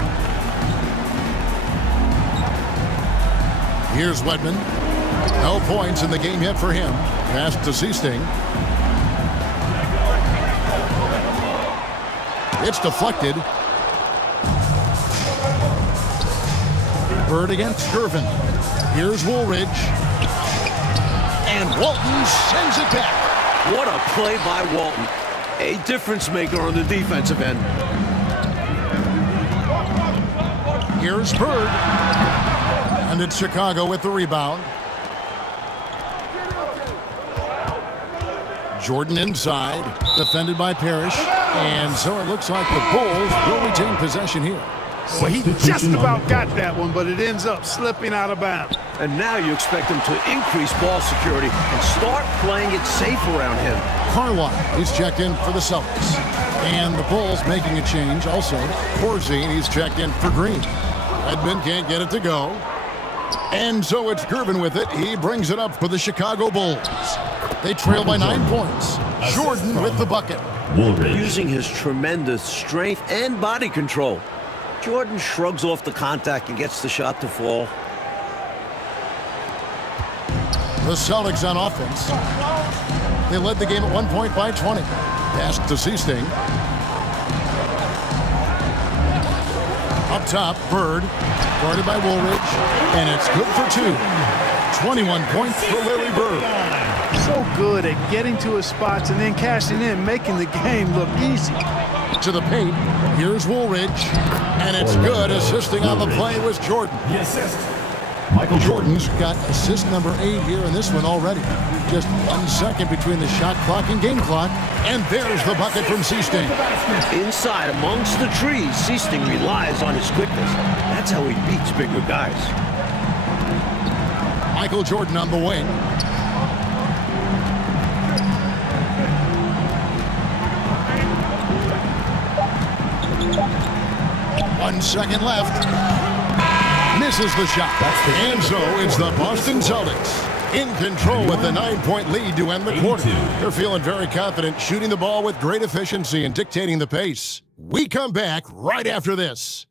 Here's Wedman. No points in the game yet for him. Pass to Seasting. It's deflected. Bird against Gervin. Here's Woolridge. And Walton sends it back. What a play by Walton. A difference maker on the defensive end. Here's Bird. And it's Chicago with the rebound. Jordan inside, defended by Parrish. And so it looks like the Bulls will retain possession here. Well, he just about got that one, but it ends up slipping out of bounds. And now you expect him to increase ball security and start playing it safe around him. Carlisle, he's checked in for the Celtics. And the Bulls making a change also. Corzine, he's checked in for Green. Edmond can't get it to go. And so it's Gervin with it. He brings it up for the Chicago Bulls. They trail by 9 points. Jordan with the bucket. Using his tremendous strength and body control, Jordan shrugs off the contact and gets the shot to fall. The Celtics on offense. They led the game at 1 point by 20. Pass to Seasting. Up top, Bird. Guarded by Woolridge. And it's good for 2. 21 points for Larry Bird. So good at getting to his spots and then cashing in, making the game look easy. To the paint. Here's Woolridge. And it's good. Assisting on the play was Jordan. Jordan's got assist number 8 here in this one already. Just 1 second between the shot clock and game clock. And there's the bucket from Seasting. Inside amongst the trees, Seasting relies on his quickness. That's how he beats bigger guys. Michael Jordan on the wing. One second left. Misses the shot. And so it's the Boston Celtics in control with the 9-point lead to end the quarter. They're feeling very confident, shooting the ball with great efficiency and dictating the pace. We come back right after this.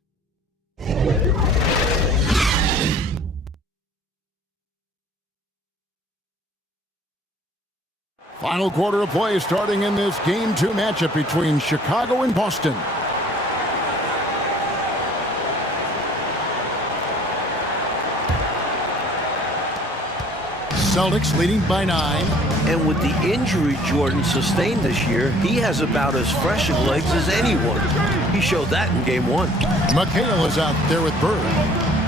Final quarter of play starting in this Game 2 matchup between Chicago and Boston. Celtics leading by 9. And with the injury Jordan sustained this year, he has about as fresh in legs as anyone. He showed that in Game 1. McHale is out there with Bird.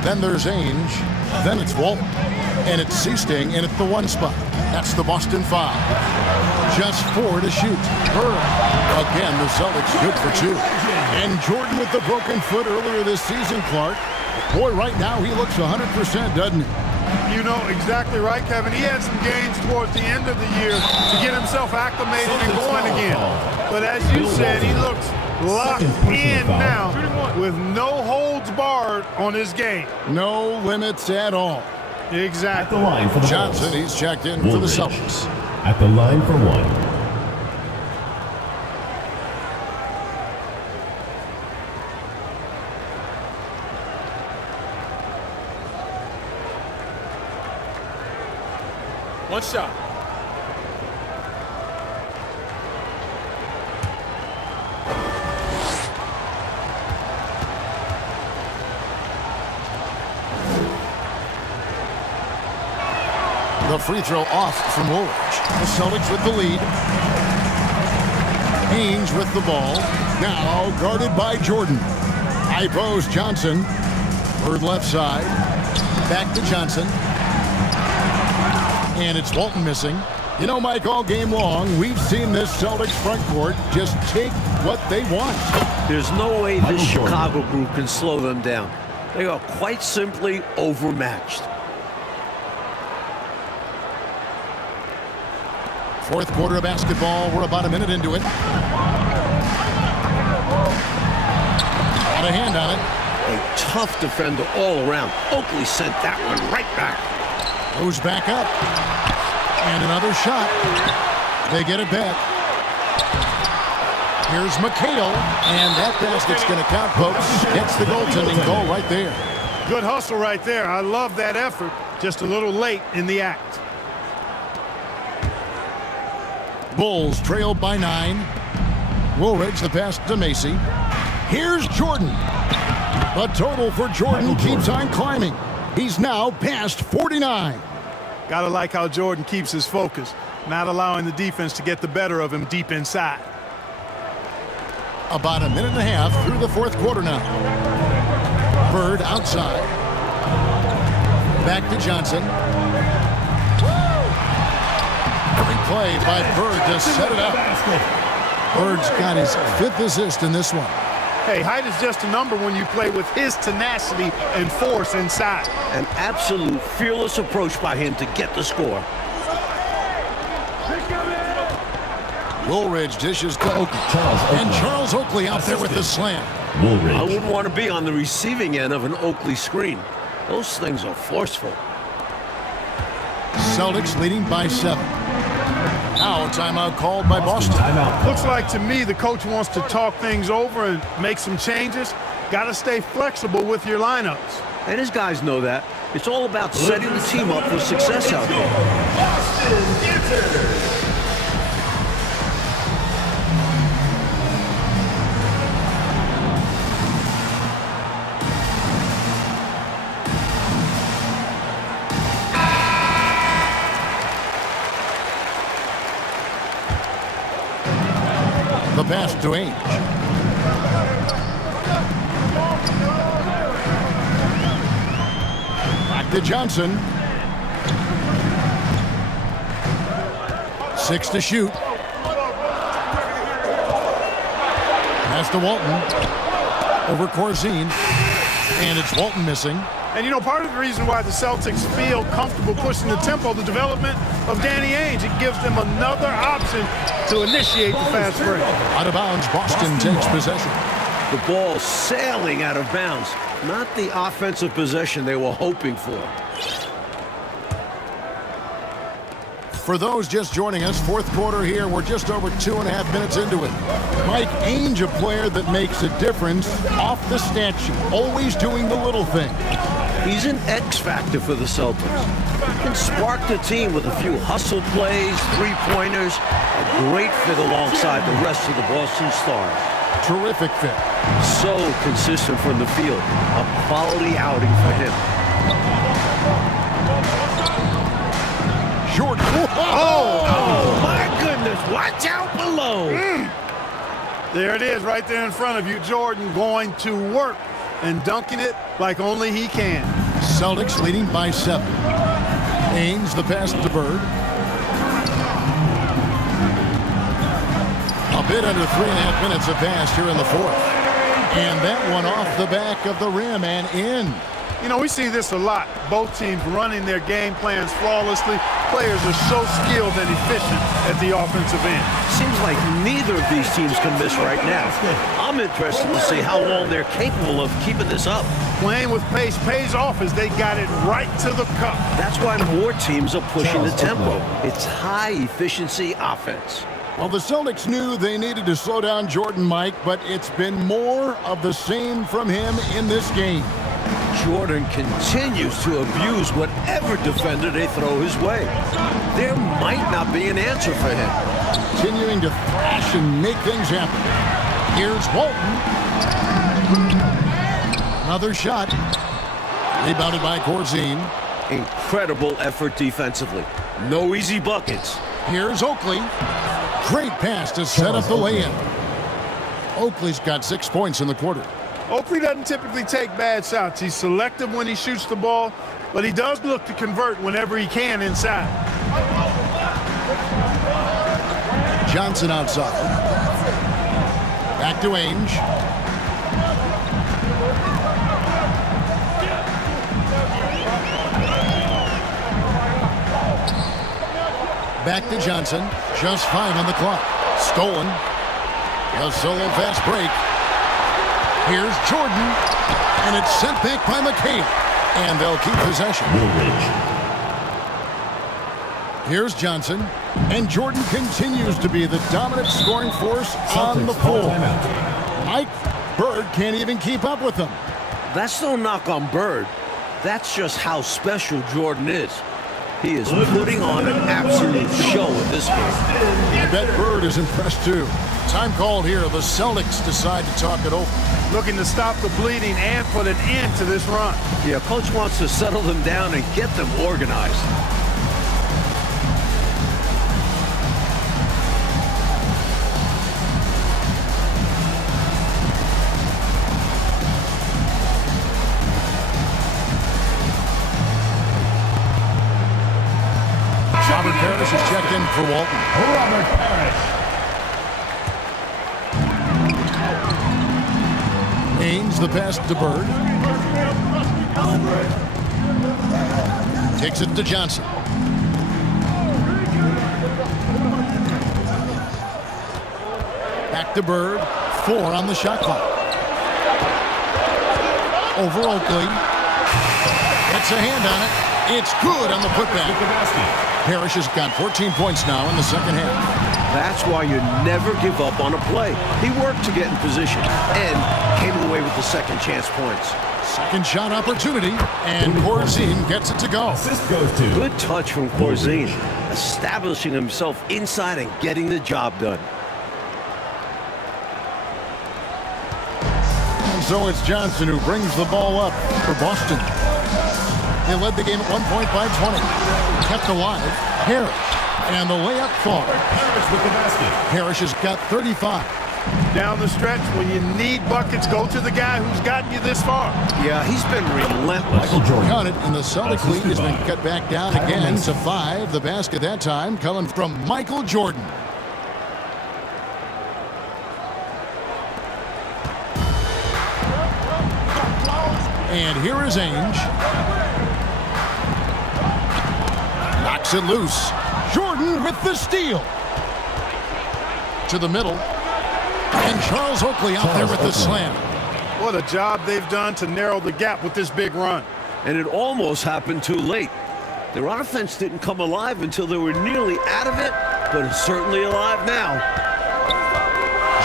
Then there's Ainge. Then it's Walton. And it's Seasting in at the 1 spot. That's the Boston 5. Just 4 to shoot. Bird. Again, the Celtics good for 2. And Jordan with the broken foot earlier this season, Clark. Boy, right now he looks 100%, doesn't he? You know exactly right, Kevin. He had some gains towards the end of the year to get himself acclimated and going again. But as you said, he looks locked in now with no holds barred on his game. No limits at all. Exactly. At the line for the Johnson, Bulls. he's checked in for the Celtics. At the line for 1. One shot. The free throw off from Woolridge. The Celtics with the lead. Haynes with the ball. Now guarded by Jordan. High post Johnson. Bird left side. Back to Johnson. And it's Walton missing. You know, Mike, all game long, we've seen this Celtics front court just take what they want. There's no way this Chicago group can slow them down. They are quite simply overmatched. Fourth quarter of basketball. We're about a minute into it. Got a hand on it. A tough defender all around. Oakley sent that one right back. Goes back up. And another shot. They get it back. Here's McHale. And that basket's going to count, folks. Gets the goaltending goal right there. Good hustle right there. I love that effort. Just a little late in the act. Bulls trailed by 9. Woolridge the pass to Macy. Here's Jordan. The total for Jordan keeps on climbing. He's now past 49. Gotta like how Jordan keeps his focus, not allowing the defense to get the better of him deep inside. About a minute and a half through the fourth quarter now. Bird outside. Back to Johnson. Great play by Bird to set it up. Bird's got his 5th assist in this one. Hey, height is just a number when you play with his tenacity and force inside. An absolute fearless approach by him to get the score. Woolridge dishes to Oakley. And Charles Oakley out there with the slam. I wouldn't want to be on the receiving end of an Oakley screen. Those things are forceful. Celtics leading by 7. Now a timeout called by Boston. Looks like to me the coach wants to talk things over and make some changes. Got to stay flexible with your lineups. And his guys know that. It's all about setting the team up for success out there. The pass to Ainge. Back to Johnson. 6 to shoot. Pass to Walton. Over Corzine. And it's Walton missing. And, you know, part of the reason why the Celtics feel comfortable pushing the tempo, the development of Danny Ainge, it gives them another option to initiate the fast break. Out of bounds, Boston takes possession. The ball sailing out of bounds. Not the offensive possession they were hoping for. For those just joining us, fourth quarter here. We're just over 2.5 minutes into it. Mike Ainge, a player that makes a difference off the stat sheet, always doing the little thing. He's an X factor for the Celtics. He can spark the team with a few hustle plays, three-pointers, a great fit alongside the rest of the Boston Stars. Terrific fit. So consistent from the field. A quality outing for him. Jordan. Oh, my goodness. Watch out below. There it is right there in front of you. Jordan going to work and dunking it like only he can. Celtics leading by 7. Ainge the pass to Bird. A bit under 3.5 minutes have passed here in the fourth. And that one off the back of the rim and in. You know, we see this a lot. Both teams running their game plans flawlessly. Players are so skilled and efficient at the offensive end. Seems like neither of these teams can miss right now. I'm interested to see how long they're capable of keeping this up. Playing with pace pays off as they got it right to the cup. That's why more teams are pushing the tempo. It's high-efficiency offense. Well, the Celtics knew they needed to slow down Jordan, Mike, but it's been more of the same from him in this game. Jordan continues to abuse whatever defender they throw his way. There might not be an answer for him. Continuing to thrash and make things happen. Here's Walton. Another shot. Rebounded by Corzine. Incredible effort defensively. No easy buckets. Here's Oakley. Great pass to set up the lay-in. Oakley's got 6 points in the quarter. Oakley doesn't typically take bad shots. He's selective when he shoots the ball, but he does look to convert whenever he can inside. Johnson outside. Back to Ainge. Back to Johnson. Just 5 on the clock. Stolen. A solo fast break. Here's Jordan. And it's sent back by McHale. And they'll keep possession. Here's Johnson. And Jordan continues to be the dominant scoring force on the floor. Mike Bird can't even keep up with them. That's no knock on Bird. That's just how special Jordan is. He is putting on an absolute show in this game. I bet Bird is impressed too. Time called here. The Celtics decide to talk it over. Looking to stop the bleeding and put an end to this run. Yeah, coach wants to settle them down and get them organized. Robert Parrish is checked in for Walton. Robert Parrish. Ainge the pass to Bird. Takes it to Johnson. Back to Bird. 4 on the shot clock. Over Oakley. Gets a hand on it. It's good on the putback. Parrish has got 14 points now in the second half. That's why you never give up on a play. He worked to get in position and came away with the second chance points. Second shot opportunity, and Corzine gets it to go. Assist goes to. Good touch from Corzine, establishing himself inside and getting the job done. And so it's Johnson who brings the ball up for Boston. They led the game at one point by 20. Kept alive, Parrish. And the layup falls. Parrish with the basket. Parrish has got 35. Down the stretch, when you need buckets, go to the guy who's gotten you this far. Yeah, he's been relentless. Michael Jordan. Count it, and the Celtic lead has been cut back down again to 5. The basket that time coming from Michael Jordan. And here is Ainge. Knocks it loose. Jordan with the steal. To the middle. And Charles Oakley out there with the slam. What a job they've done to narrow the gap with this big run. And it almost happened too late. Their offense didn't come alive until they were nearly out of it, but it's certainly alive now.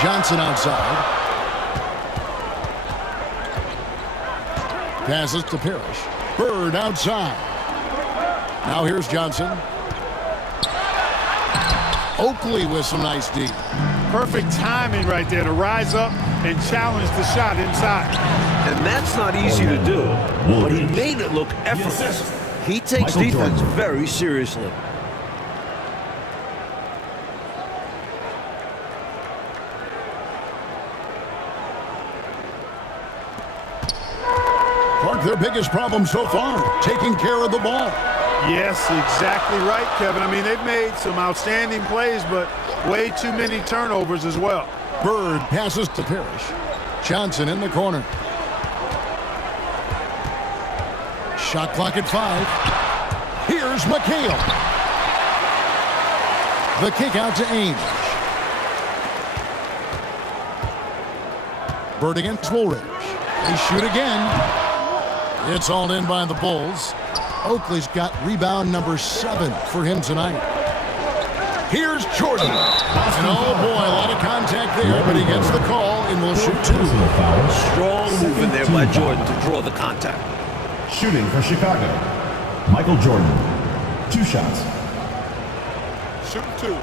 Johnson outside. Passes to Parrish. Bird outside. Now here's Johnson. Oakley with some nice D. Perfect timing right there to rise up and challenge the shot inside. And that's not easy to do, but he made it look effortless. He takes defense very seriously. Clark, their biggest problem so far, taking care of the ball. Yes, exactly right, Kevin. I mean, they've made some outstanding plays, but way too many turnovers as well. Bird passes to Parrish. Johnson in the corner. Shot clock at 5. Here's McHale. The kick out to Ainge. Bird against Woolridge. They shoot again. It's hauled in by the Bulls. Oakley's got rebound number 7 for him tonight. Here's Jordan. And oh boy, a lot of contact there, but he gets the call and will shoot 2. Strong move in there by Jordan to draw the contact. Shooting for Chicago, Michael Jordan. 2 shots. Shoot 2.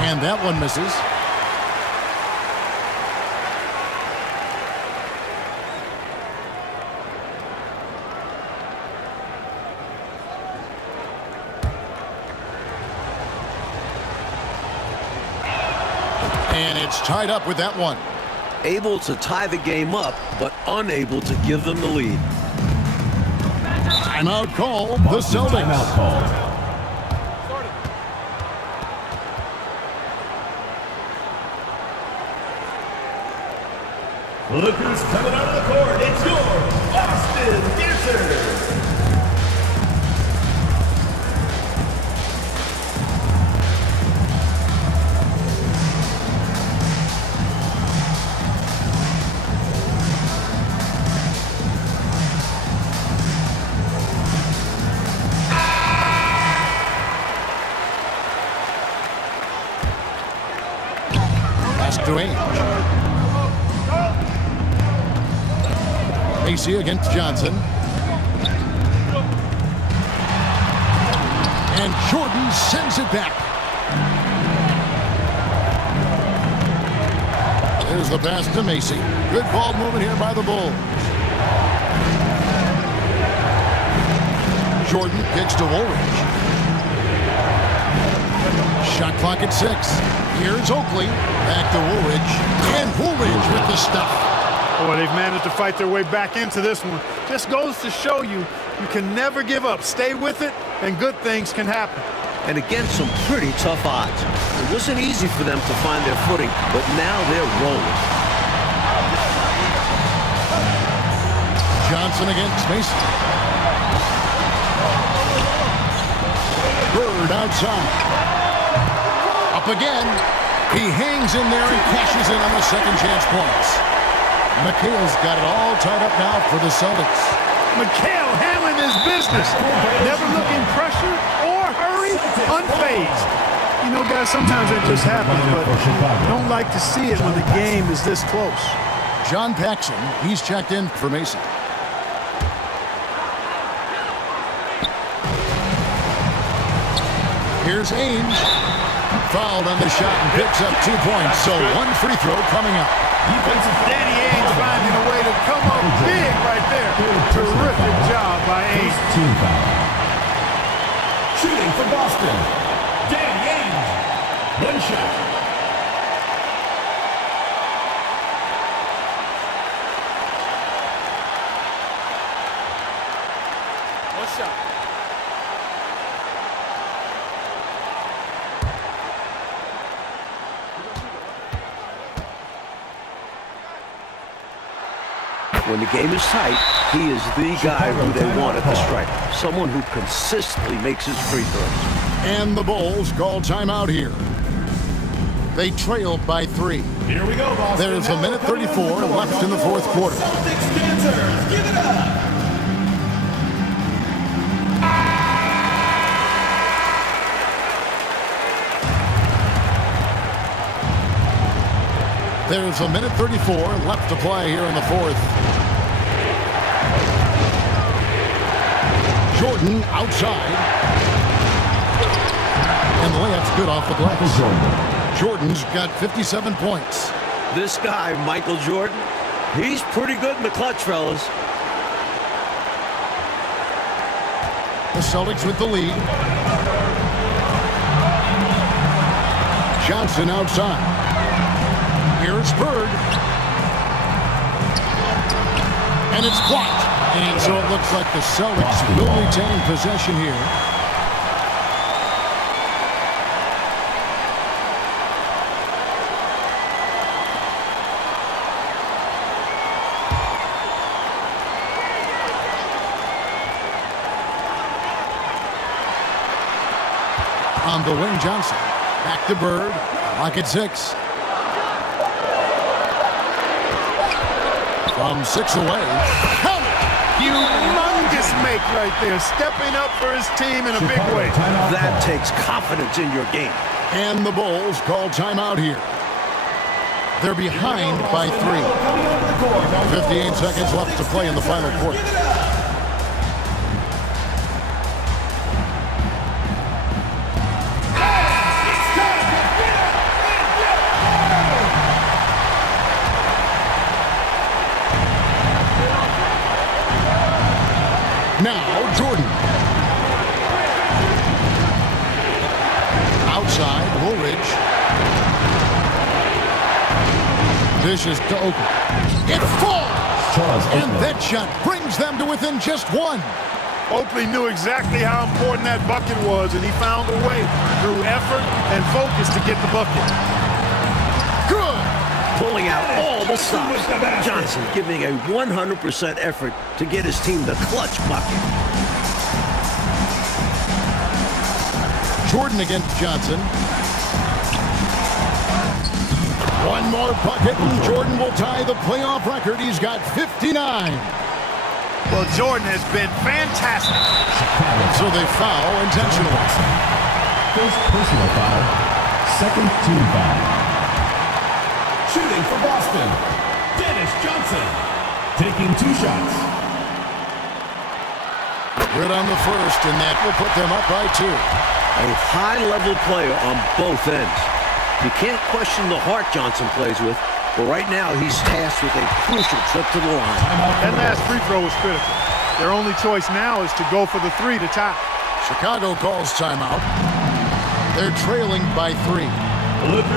And that one misses. And it's tied up with that one. Able to tie the game up, but unable to give them the lead. Timeout call, the Celtics. Timeout call. Look who's coming out of the court. It's your Boston Piercers. Pass to Ainge. Macy against Johnson. And Jordan sends it back. There's the pass to Macy. Good ball movement here by the Bulls. Jordan kicks to Woolridge. Shot clock at 6. Here's Oakley. Back to Woolridge. And Woolridge with the stuff. Boy, they've managed to fight their way back into this one. Just goes to show you, you can never give up. Stay with it, and good things can happen. And against some pretty tough odds. It wasn't easy for them to find their footing, but now they're rolling. Johnson against Mason. Bird outside. Up again. He hangs in there and cashes in on the second chance points. McHale's got it all tied up now for the Celtics. McHale handling his business. Never looking pressure or hurry, unfazed. You know, guys, sometimes it just happens, but you don't like to see it when the game is this close. John Paxson, he's checked in for Mason. Here's Ainge. Fouled on the shot and picks up 2 points. So 1 free throw coming up. Danny Ainge finding a way to come up big right there. Terrific job by Ainge. Team foul. Shooting for Boston, Danny Ainge. 1 shot. One shot. When the game is tight, he is the guy who they want at the stripe. Someone who consistently makes his free throws. And the Bulls call timeout here. They trail by 3. Here we go, Boston. There's a minute 34 left in the fourth quarter. Celtics dancers, give it up. There's a minute 34 left to play here in the fourth. Jordan outside. And the layup's good off the glass. Jordan's got 57 points. This guy, Michael Jordan, he's pretty good in the clutch, fellas. The Celtics with the lead. Johnson outside. Here's Bird. And it's blocked. And so it looks like the Celtics will retain possession here. On the wing, Johnson. Back to Bird. Lock at 6. From 6 away. Count it! Humongous make right there. Stepping up for his team in a big way. That takes confidence in your game. And the Bulls call timeout here. They're behind by 3. 58 seconds left to play in the final quarter. Now, Jordan. Outside, Woolridge. Dishes to Oakley. It falls! And that shot brings them to within just 1. Oakley knew exactly how important that bucket was, and he found a way through effort and focus to get the bucket. Good! Pulling out all the stops. Johnson giving a 100% effort to get his team the clutch bucket. Jordan against Johnson. One more bucket, and Jordan will tie the playoff record. He's got 59. Well, Jordan has been fantastic. So they foul intentionally. First personal foul. Second team foul. Shooting for Boston, Dennis Johnson. Taking 2 shots. Good on the first, and that will put them up by 2. A high-level player on both ends. You can't question the heart Johnson plays with, but right now he's tasked with a crucial trip to the line. That last free throw was critical. Their only choice now is to go for the 3 to tie. Chicago calls timeout. They're trailing by 3.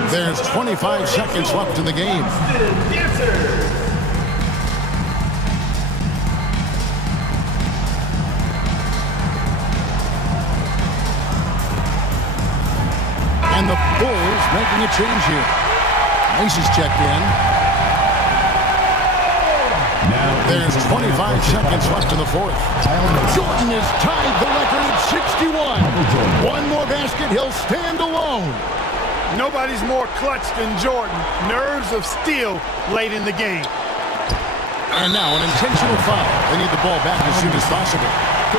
There's 25 seconds left in the game. And the Bulls making a change here. Macy's checked in. There's 25 seconds left in the fourth. Jordan has tied the record at 61. One more basket, he'll stand alone. Nobody's more clutch than Jordan. Nerves of steel late in the game. And now an intentional foul. They need the ball back as soon as possible.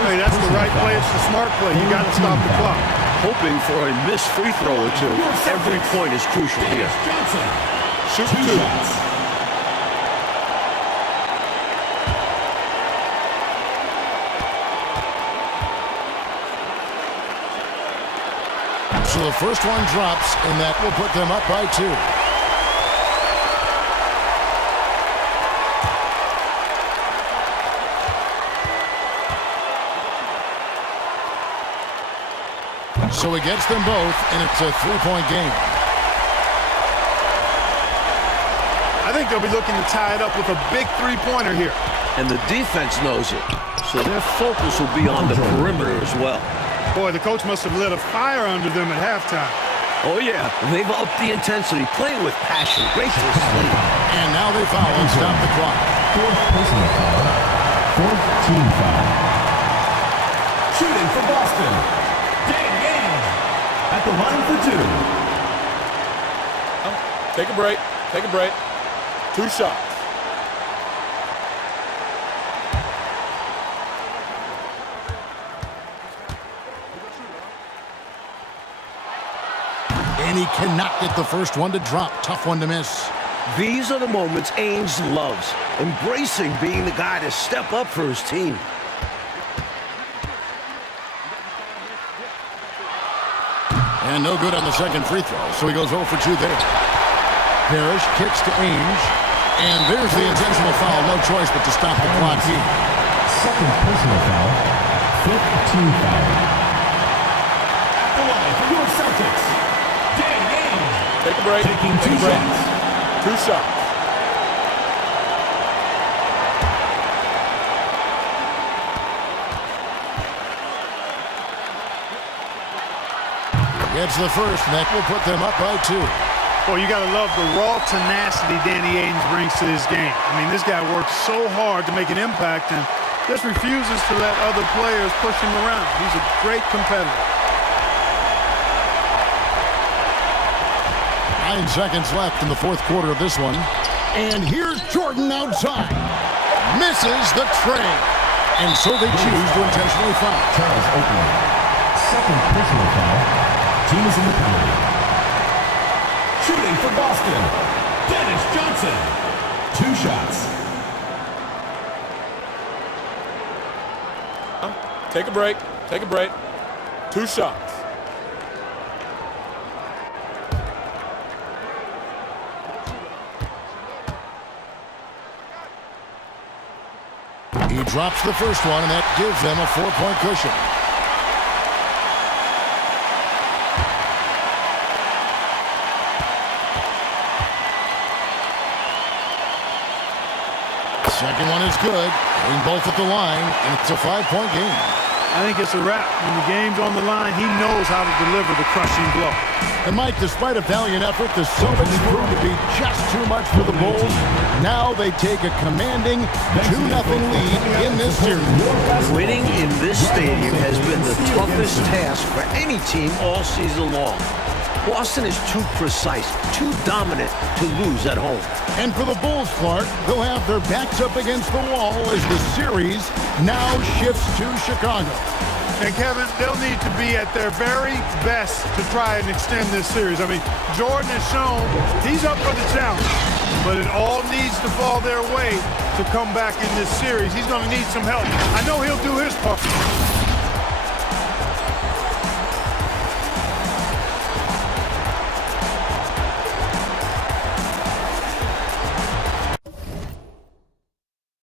Hey, that's the right play. It's the smart play. You got to stop the clock. Hoping for a missed free throw or 2. Every point is crucial here. Shoot 2. So the first one drops, and that will put them up by 2. So he gets them both, and it's a 3-point game. I think they'll be looking to tie it up with a big 3-pointer here. And the defense knows it, so their focus will be on the perimeter as well. Boy, the coach must have lit a fire under them at halftime. Oh, yeah. They've upped the intensity, playing with passion. Great to see. And now they foul and stop the clock. Fourth personal foul. Fourth team foul. Shooting for Boston, at the line for 2. Take a break. Take a break. 2 shots. And he cannot get the first one to drop. Tough one to miss. These are the moments Ainge loves, embracing being the guy to step up for his team. And no good on the second free throw, so he goes 0 for 2 there. Parrish kicks to Ainge. And there's the intentional foul. No choice but to stop the clock here. Second personal foul. Fifth team foul. At the line for your Celtics, Take a break. taking Take 2 a break. shots. 2 shots. Gets the first, and that will put them up by 2. Boy, you got to love the raw tenacity Danny Ainge brings to this game. I mean, this guy works so hard to make an impact and just refuses to let other players push him around. He's a great competitor. 9 seconds left in the fourth quarter of this one. And here's Jordan outside. Misses the tray. And so they choose to intentionally foul. Charles Oakley. Second personal foul. Team is in the penalty. Shooting for Boston. Dennis Johnson. 2 shots. Take a break. Take a break. 2 shots. He drops the first one, and that gives them a 4-point cushion. Second one is good. Getting both at the line, and it's a 5-point game. I think it's a wrap. When the game's on the line, he knows how to deliver the crushing blow. And Mike, despite a valiant effort, the Celtics proved to be just too much for the Bulls. Now they take a commanding 2-0 lead in this series. Winning in this stadium has been the toughest task for any team all season long. Boston is too precise, too dominant to lose at home. And for the Bulls, Clark, they'll have their backs up against the wall as the series now shifts to Chicago. And Kevin, they'll need to be at their very best to try and extend this series. I mean, Jordan has shown he's up for the challenge, but it all needs to fall their way to come back in this series. He's going to need some help. I know he'll do his part.